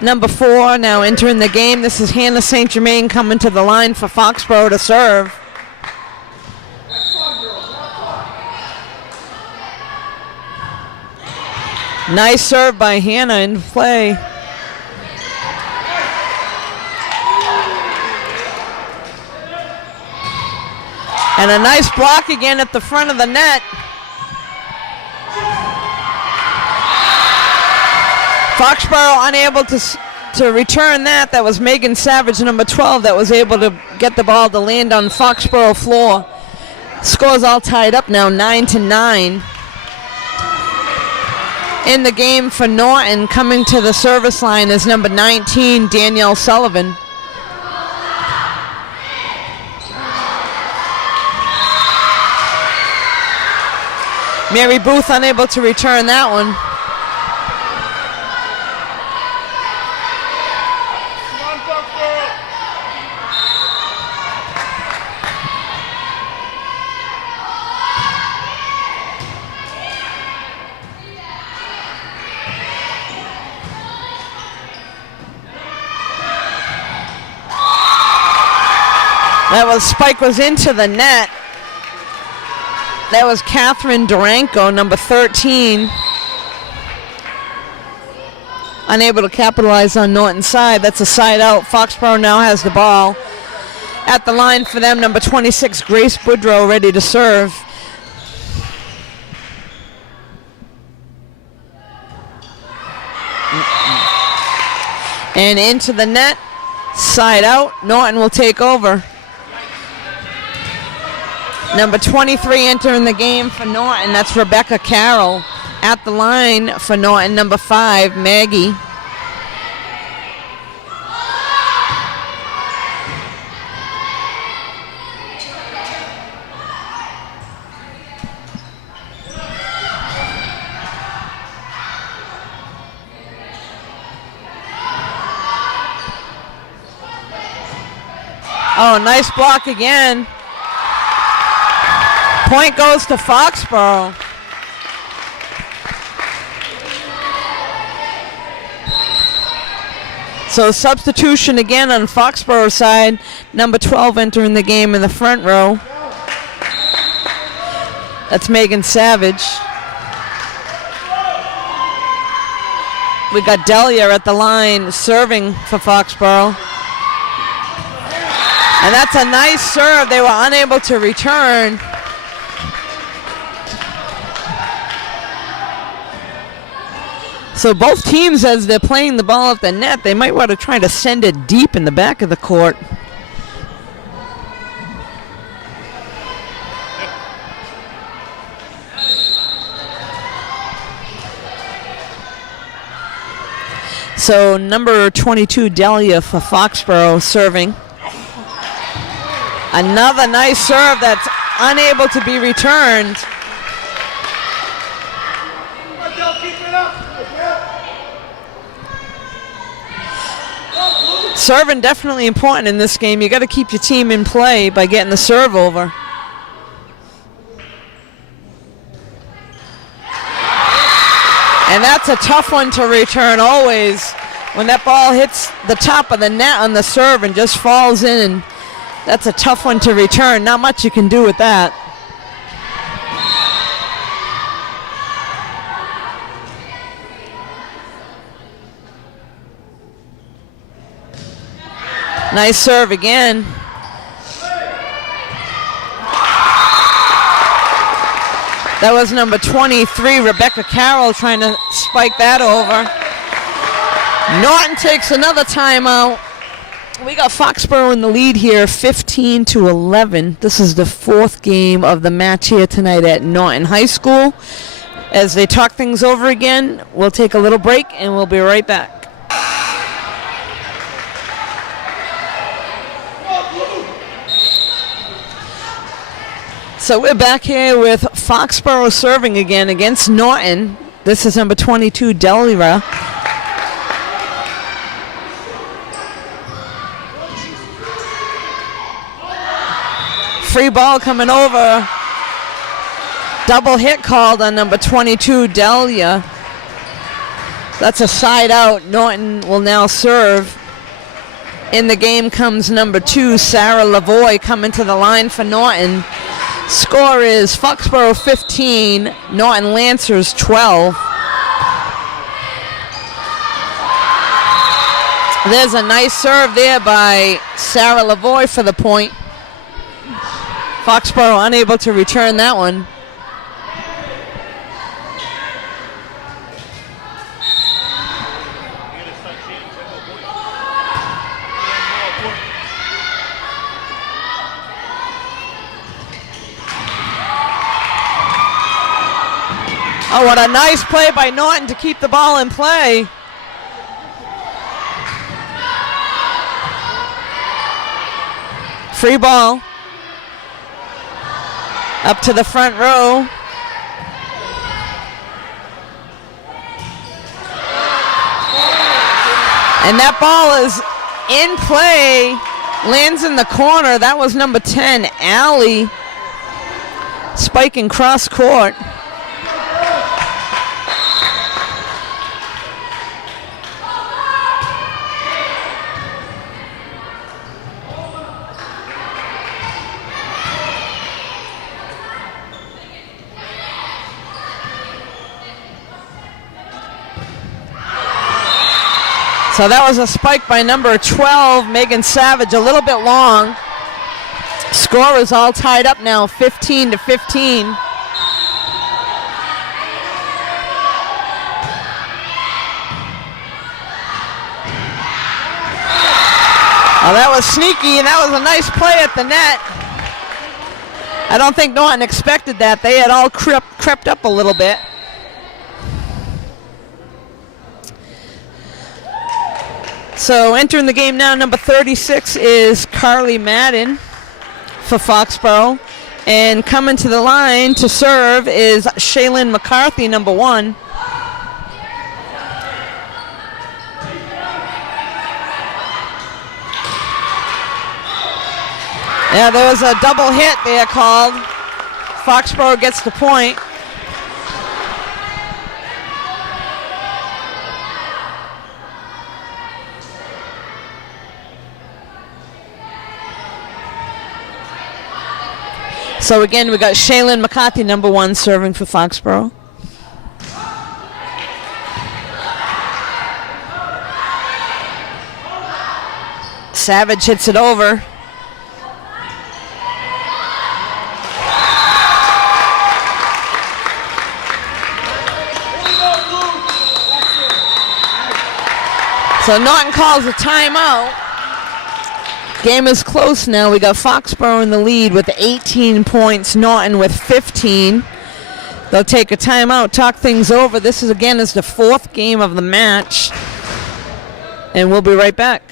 Number 4 now entering the game. This is Hannah St. Germain coming to the line for Foxborough to serve. Nice serve by Hannah in play. And a nice block again at the front of the net. Foxborough unable to return that. That was Megan Savage, number 12, that was able to get the ball to land on Foxborough floor. Score's all tied up now, 9-9. In the game for Norton, coming to the service line is number 19, Danielle Sullivan. Mary Booth unable to return that one. That was spike was into the net. That was Catherine Duranko, number 13. Unable to capitalize on Norton's side. That's a side out. Foxborough now has the ball. At the line for them, number 26, Grace Boudreau, ready to serve. And into the net. Side out. Norton will take over. Number 23 entering the game for Norton. That's Rebecca Carroll. At the line for Norton, number 5, Maggie. Oh, nice block again. Point goes to Foxborough. So substitution again on Foxborough's side. Number 12 entering the game in the front row. That's Megan Savage. We got Delia at the line serving for Foxborough. And that's a nice serve. They were unable to return. So both teams, as they're playing the ball at the net, they might want to try to send it deep in the back of the court. So number 22, Delia for Foxborough serving. Another nice serve that's unable to be returned. Serving definitely important in this game. You got to keep your team in play by getting the serve over. And that's a tough one to return always. When that ball hits the top of the net on the serve and just falls in, that's a tough one to return. Not much you can do with that. Nice serve again. That was number 23, Rebecca Carroll, trying to spike that over. Norton takes another timeout. We got Foxborough in the lead here, 15-11. This is the fourth game of the match here tonight at Norton High School. As they talk things over again, we'll take a little break and we'll be right back. So we're back here with Foxborough serving again against Norton. This is number 22, Delia. Free ball coming over. Double hit called on number 22, Delia. That's a side out. Norton will now serve. In the game comes number 2, Sarah Lavoie, coming to the line for Norton. Score is Foxborough 15, Norton Lancers 12. There's a nice serve there by Sarah Lavoie for the point. Foxborough unable to return that one. Oh, what a nice play by Norton to keep the ball in play. Free ball. Up to the front row. And that ball is in play. Lands in the corner. That was number 10, Allie. Spiking cross court. So that was a spike by number 12, Megan Savage, a little bit long. Score is all tied up now, 15-15. Oh, that was sneaky, and that was a nice play at the net. I don't think Norton expected that. They had all crept up a little bit. So entering the game now, number 36 is Carly Madden for Foxborough. And coming to the line to serve is Shaylin McCarthy, number 1. Yeah, there was a double hit there called. Foxborough gets the point. So again, we got Shaylin McCarthy, number 1, serving for Foxborough. Savage hits it over. So Norton calls a timeout. Game is close now. We got Foxborough in the lead with 18 points, Norton with 15. They'll take a timeout, talk things over. This is the fourth game of the match. And we'll be right back.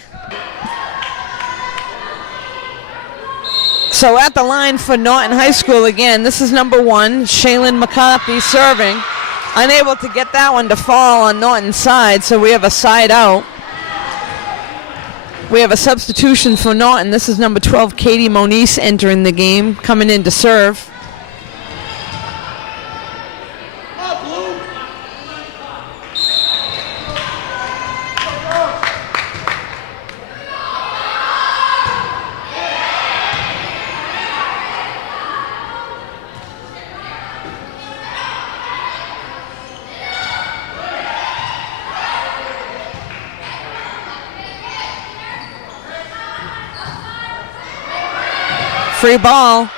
So at the line for Norton High School again, this is number 1, Shaylin McCarthy serving. Unable to get that one to fall on Norton's side, so we have a side out. We have a substitution for Norton. This is number 12, Katie Moniz, entering the game, coming in to serve. Free ball.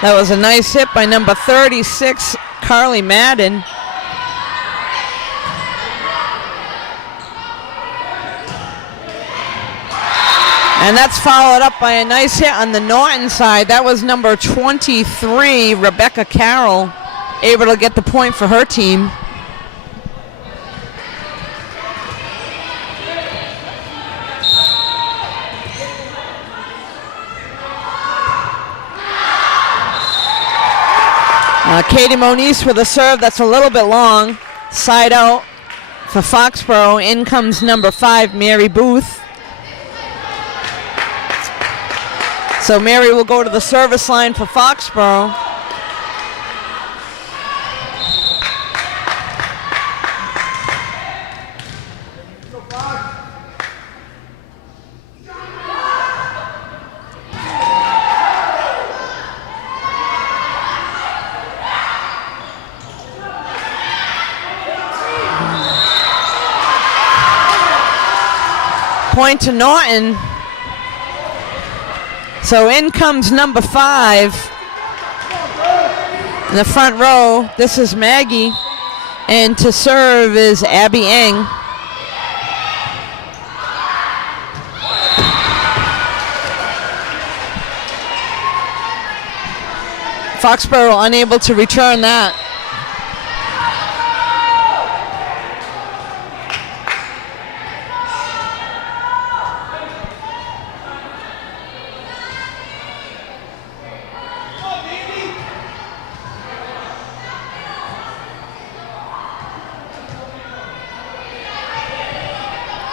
That was a nice hit by number 36, Carly Madden. And that's followed up by a nice hit on the Norton side. That was number 23, Rebecca Carroll, able to get the point for her team. Katie Moniz with a serve that's a little bit long. Side out for Foxborough. In comes number 5, Mary Booth. So Mary will go to the service line for Foxborough. Point to Norton. So in comes number 5 in the front row. This is Maggie. And to serve is Abby Eng. Foxborough unable to return that.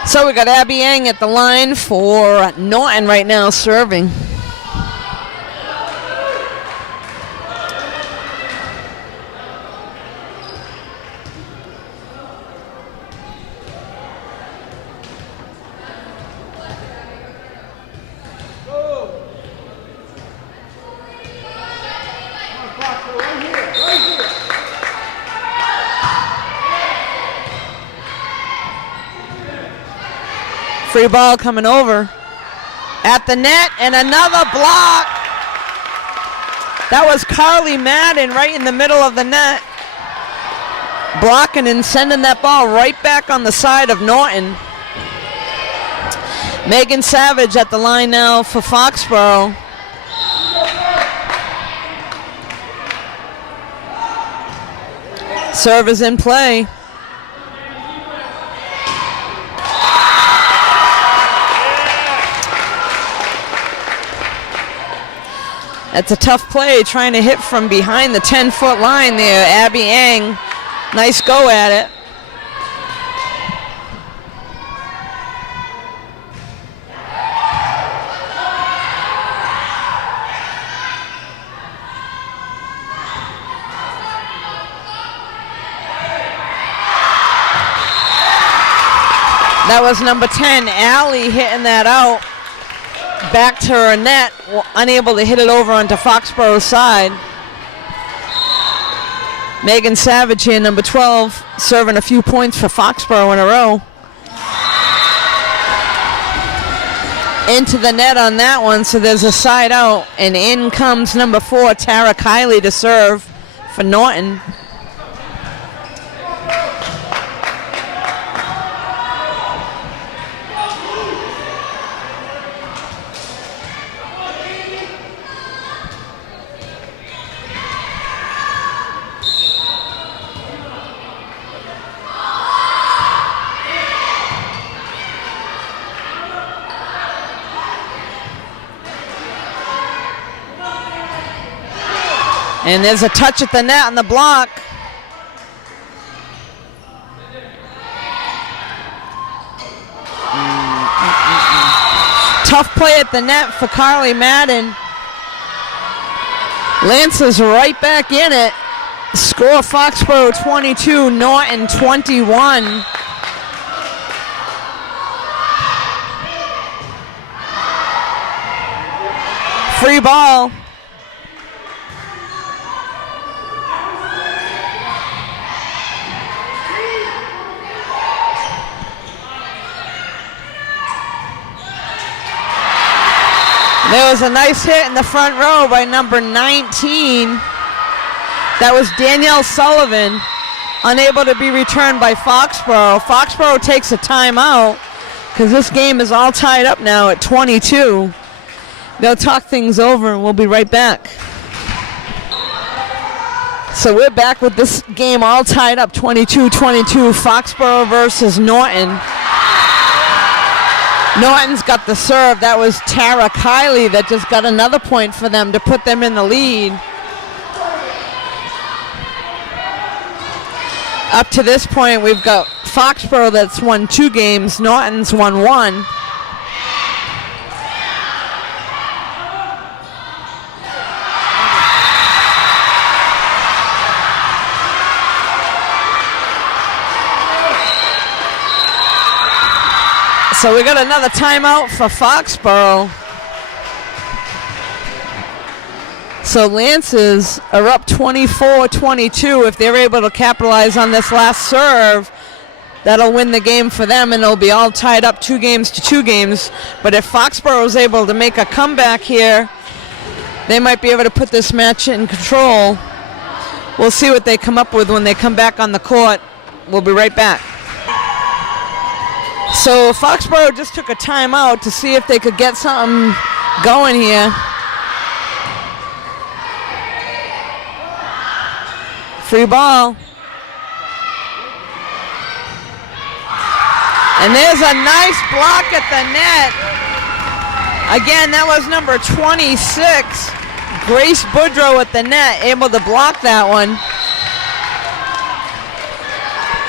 So we got Abby Yang at the line for Norton right now serving. Free ball coming over at the net, and another block. That was Carly Madden right in the middle of the net, blocking and sending that ball right back on the side of Norton. Megan Savage at the line now for Foxborough. Serve is in play. That's a tough play, trying to hit from behind the 10-foot line there. Abby Eng, nice go at it. That was number 10, Allie, hitting that out. Back to her net, unable to hit it over onto Foxborough's side. Megan Savage here, number 12, serving a few points for Foxborough in a row. into the net on that one, so there's a side out, and in comes number 4, Tara Kiley, to serve for Norton. And there's a touch at the net on the block. Tough play at the net for Carly Madden. Lancers right back in it. Score Foxborough 22, Norton 21. Free ball. There was a nice hit in the front row by number 19. That was Danielle Sullivan, unable to be returned by Foxborough. Foxborough takes a timeout because this game is all tied up now at 22. They'll talk things over and we'll be right back. So we're back with this game all tied up, 22-22, Foxborough versus Norton. Norton's got the serve. That was Tara Kiley that just got another point for them to put them in the lead. Up to this point, we've got Foxborough that's won 2 games. Norton's won 1. So we got another timeout for Foxborough. So Lancers are up 24-22. If they're able to capitalize on this last serve, that'll win the game for them, and it'll be all tied up 2 games to 2 games. But if Foxborough is able to make a comeback here, they might be able to put this match in control. We'll see what they come up with when they come back on the court. We'll be right back. So Foxborough just took a timeout to see if they could get something going here. Free ball. And there's a nice block at the net. Again, that was number 26, Grace Boudreau at the net, able to block that one.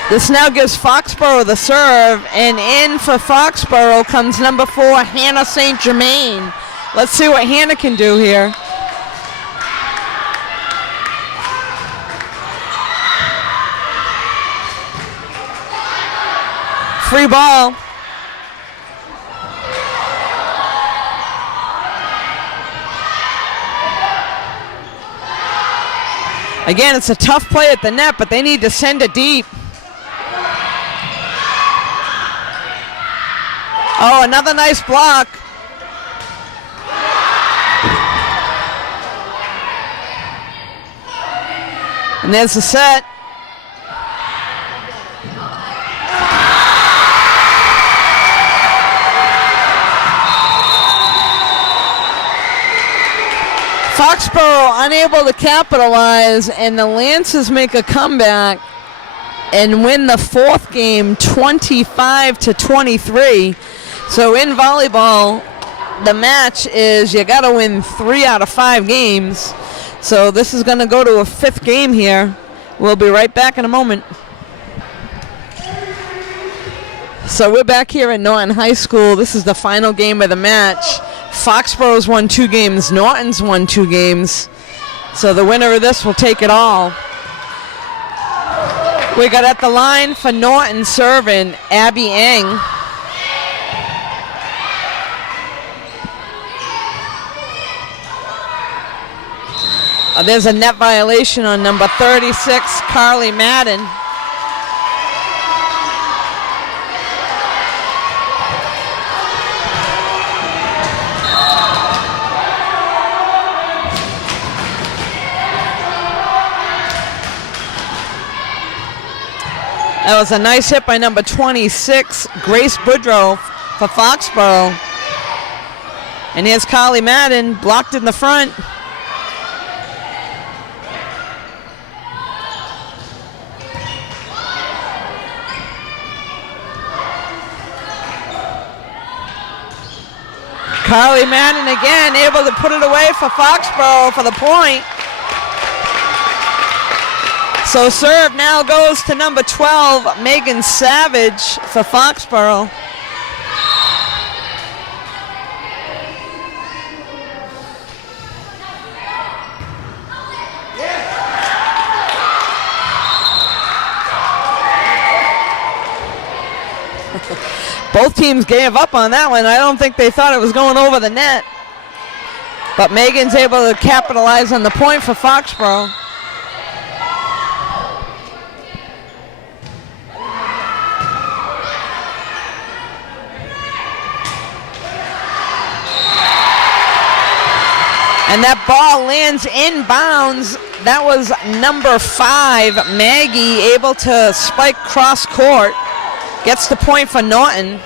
This now gives Foxborough the serve, and in for Foxborough comes number 4, Hannah St. Germain. Let's see what Hannah can do here. Free ball. Again, it's a tough play at the net, but they need to send it deep. Oh, another nice block. And there's the set. Foxborough unable to capitalize, and the Lancers make a comeback and win the 4th game 25-23. So in volleyball, the match is you got to win 3 out of 5 games. So this is going to go to a 5th game here. We'll be right back in a moment. So we're back here at Norton High School. This is the final game of the match. Foxborough's won 2 games. Norton's won 2 games. So the winner of this will take it all. We got at the line for Norton serving Abby Eng. There's a net violation on number 36, Carly Madden. That was a nice hit by number 26, Grace Boudreau for Foxborough. And here's Carly Madden, blocked in the front. Carly Madden again, able to put it away for Foxborough for the point. So serve now goes to number 12, Megan Savage for Foxborough. Both teams gave up on that one. I don't think they thought it was going over the net. But Megan's able to capitalize on the point for Foxborough. And that ball lands inbounds. That was number 5, Maggie, able to spike cross court. Gets the point for Norton.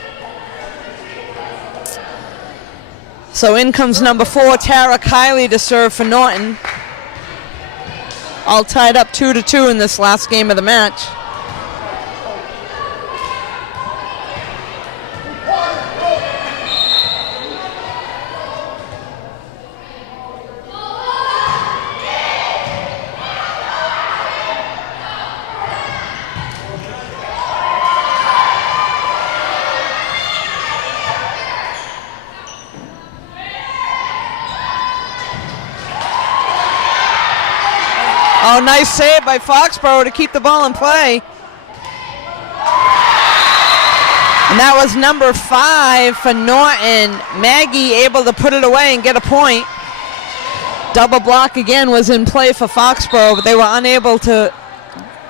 So in comes number 4, Tara Kiley, to serve for Norton. All tied up 2-2 in this last game of the match. Oh, nice save by Foxborough to keep the ball in play. And that was number 5 for Norton. Maggie able to put it away and get a point. Double block again was in play for Foxborough, but they were unable to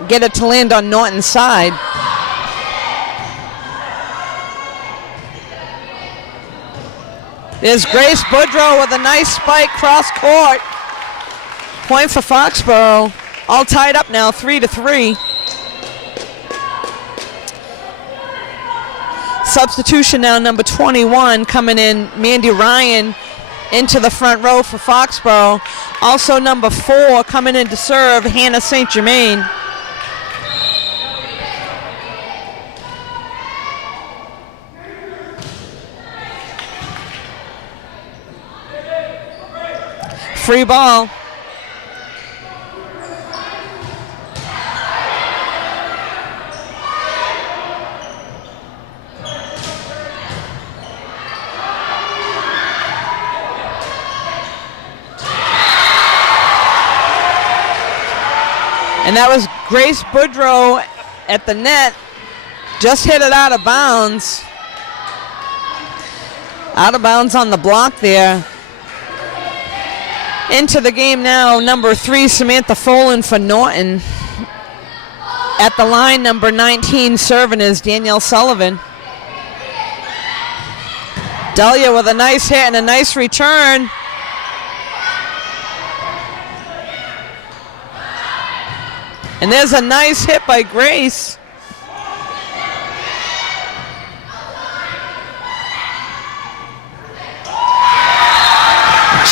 get it to land on Norton's side. There's Grace Boudreau with a nice spike cross court. Point for Foxborough. All tied up now, 3-3. Substitution now, number 21 coming in, Mandy Ryan into the front row for Foxborough. Also number 4 coming in to serve, Hannah St. Germain. Free ball. And that was Grace Boudreau at the net. Just hit it out of bounds. Out of bounds on the block there. Into the game now, number 3, Samantha Folan for Norton. At the line, number 19 serving is Danielle Sullivan. Delia with a nice hit and a nice return. And there's a nice hit by Grace.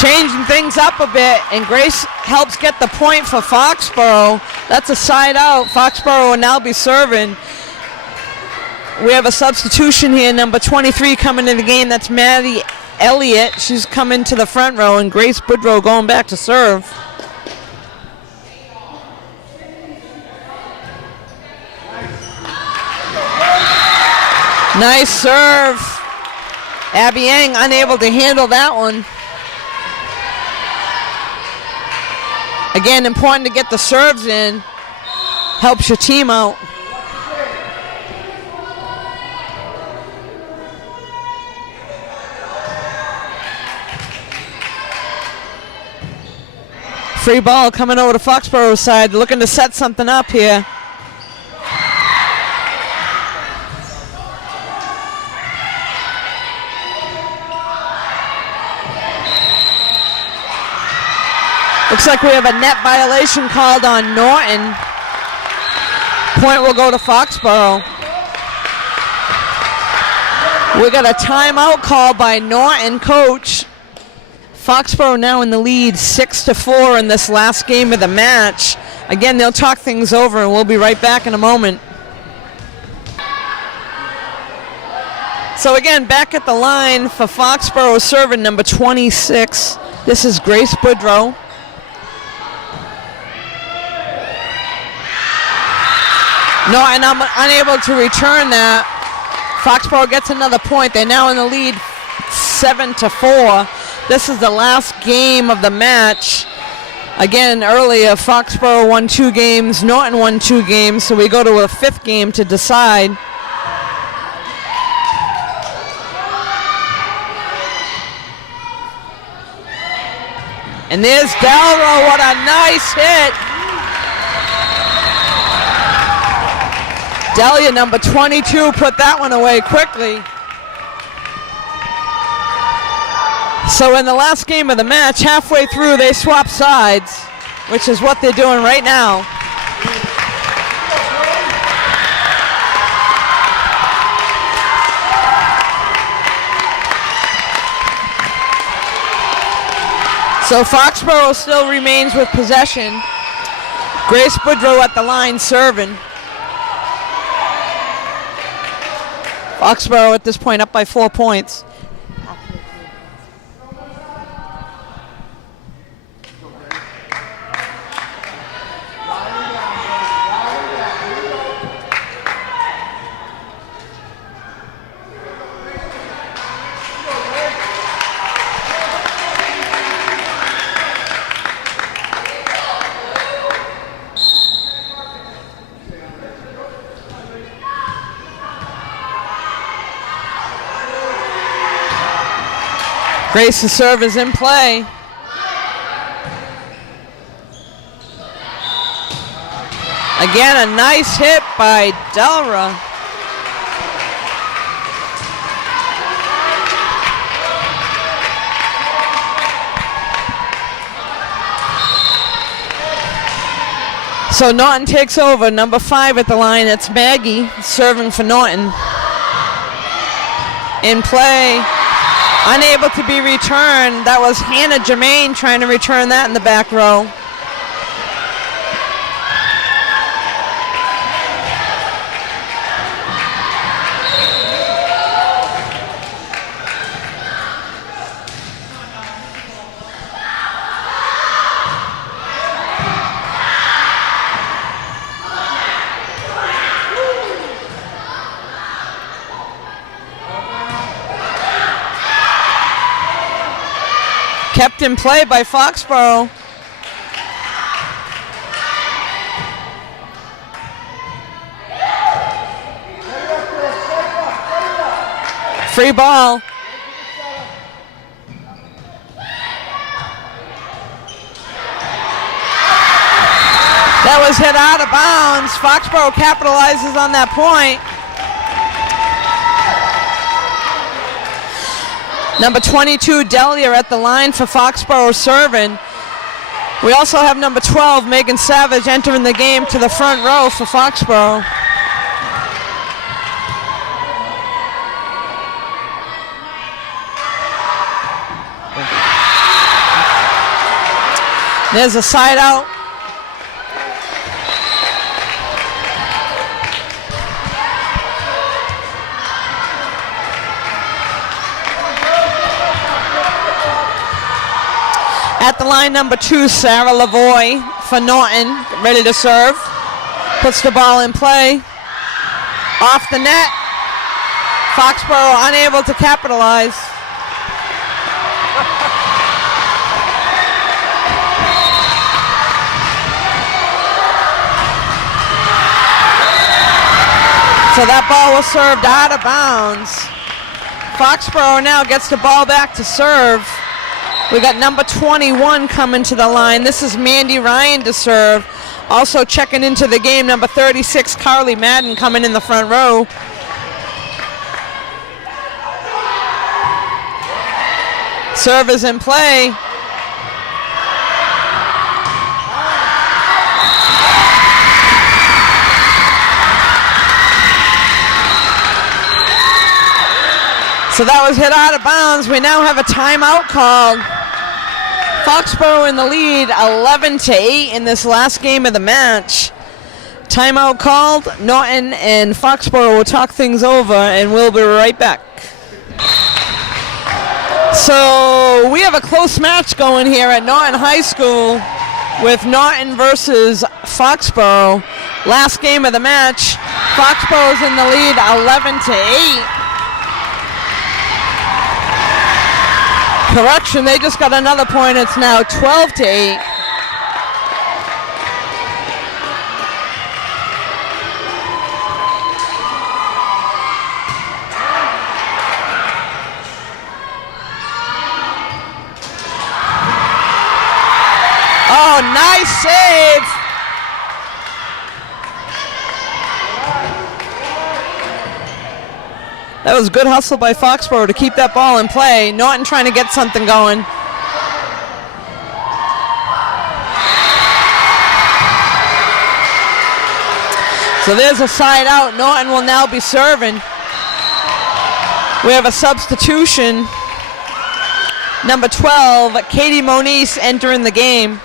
Changing things up a bit, and Grace helps get the point for Foxborough. That's a side out. Foxborough will now be serving. We have a substitution here, number 23 coming in the game. That's Maddie Elliott. She's coming to the front row, and Grace Boudreau going back to serve. Nice serve. Abby Yang unable to handle that one. Again, important to get the serves in. Helps your team out. Free ball coming over to Foxborough's side, looking to set something up here. Looks like we have a net violation called on Norton. Point will go to Foxborough. We got a timeout call by Norton coach. Foxborough now in the lead 6-4 in this last game of the match. Again, they'll talk things over and we'll be right back in a moment. So again, back at the line for Foxborough serving number 26. This is Grace Boudreau. Norton unable to return that. Foxborough gets another point. They're now in the lead 7-4. This is the last game of the match. Again, earlier, Foxborough won 2 games, Norton won 2 games, so we go to a 5th game to decide. And there's Delro, what a nice hit. Delia, number 22, put that one away quickly. So in the last game of the match, halfway through, they swap sides, which is what they're doing right now. So Foxborough still remains with possession. Grace Boudreau at the line serving. Foxborough at this point up by 4 points. Grace's serve is in play. Again, a nice hit by Delra. So Norton takes over. Number 5 at the line. It's Maggie serving for Norton. In play. Unable to be returned. That was Hannah Germain trying to return that in the back row. Kept in play by Foxborough. Free ball. That was hit out of bounds. Foxborough capitalizes on that point. Number 22, Delia at the line for Foxborough serving. We also have number 12, Megan Savage, entering the game to the front row for Foxborough. There's a side out. At the line, number 2, Sarah Lavoie for Norton, ready to serve. Puts the ball in play. Off the net. Foxborough unable to capitalize. So that ball was served out of bounds. Foxborough now gets the ball back to serve. We got number 21 coming to the line. This is Mandy Ryan to serve. Also checking into the game, number 36, Carly Madden, coming in the front row. Serve is in play. So that was hit out of bounds. We now have a timeout called. Foxborough in the lead 11-8 in this last game of the match. Timeout called. Norton and Foxborough will talk things over, and we'll be right back. So we have a close match going here at Norton High School with Norton versus Foxborough. Last game of the match, Foxborough's in the lead 11-8. Correction, they just got another point. It's now 12-8. Oh, nice save. That was good hustle by Foxborough to keep that ball in play. Norton trying to get something going. So there's a side out. Norton will now be serving. We have a substitution. Number 12, Katie Moniz entering the game.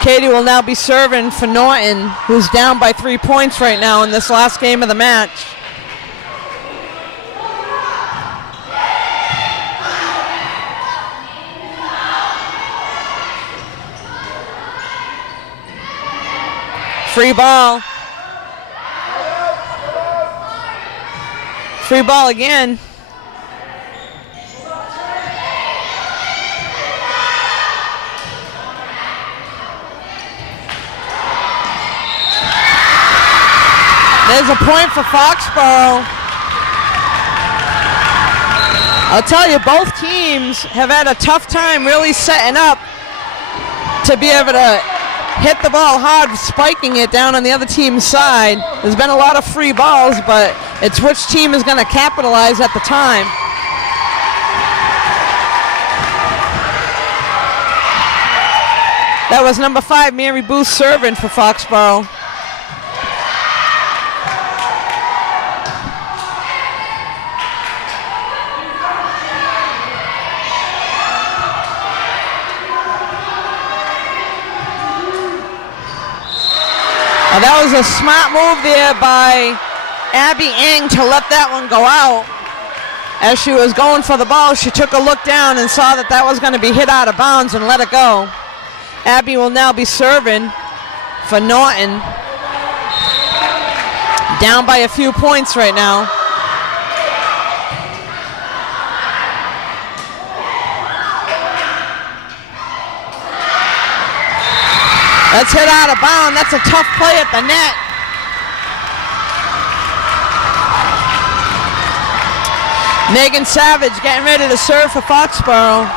Katie will now be serving for Norton, who's down by 3 points right now in this last game of the match. Free ball. Free ball again. There's a point for Foxborough. I'll tell you, both teams have had a tough time really setting up to be able to hit the ball hard, spiking it down on the other team's side. There's been a lot of free balls, but it's which team is going to capitalize at the time. That was number 5, Mary Booth, serving for Foxborough. That was a smart move there by Abby Eng to let that one go out. As she was going for the ball, she took a look down and saw that that was going to be hit out of bounds and let it go. Abby will now be serving for Norton. Down by a few points right now. That's hit out of bounds. That's a tough play at the net. Megan Savage getting ready to serve for Foxborough.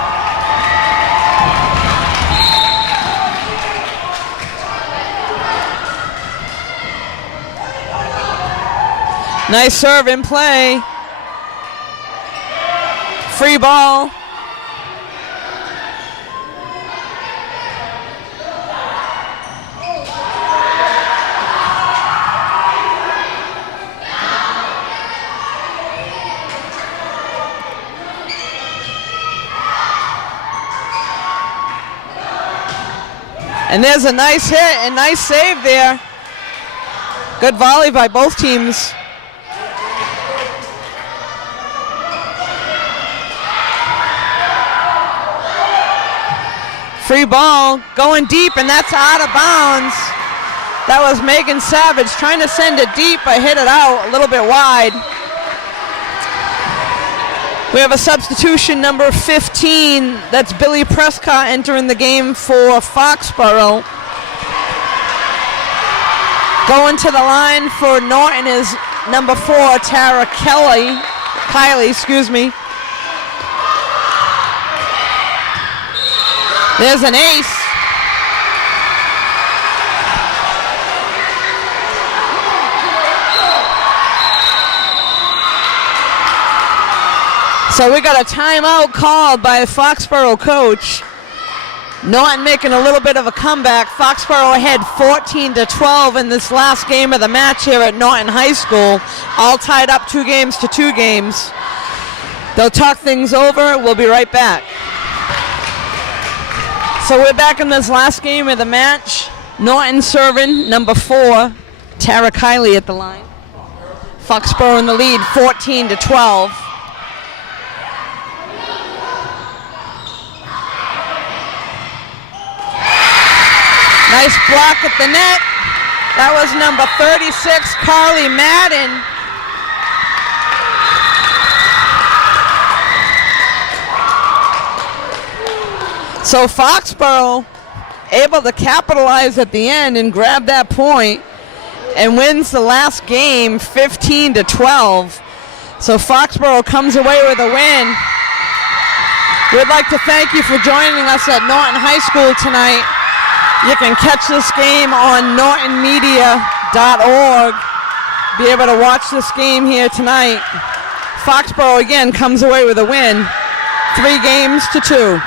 Nice serve in play. Free ball. And there's a nice hit and nice save there. Good volley by both teams. Free ball going deep, and that's out of bounds. That was Megan Savage trying to send it deep, but hit it out a little bit wide. We have a substitution, number 15. That's Billy Prescott entering the game for Foxborough. Going to the line for Norton is number 4, Tara Kiley, excuse me. There's an ace. So we got a timeout called by the Foxborough coach. Norton making a little bit of a comeback. Foxborough ahead 14-12 in this last game of the match here at Norton High School. All tied up 2 games to 2 games. They'll talk things over. We'll be right back. So we're back in this last game of the match. Norton serving, number 4, Tara Kiley at the line. Foxborough in the lead, 14-12. Nice block at the net. That was number 36, Carly Madden. So Foxborough able to capitalize at the end and grab that point and wins the last game 15-12. So Foxborough comes away with a win. We'd like to thank you for joining us at Norton High School tonight. You can catch this game on nortonmedia.org. Be able to watch this game here tonight. Foxborough again comes away with a win, 3-2.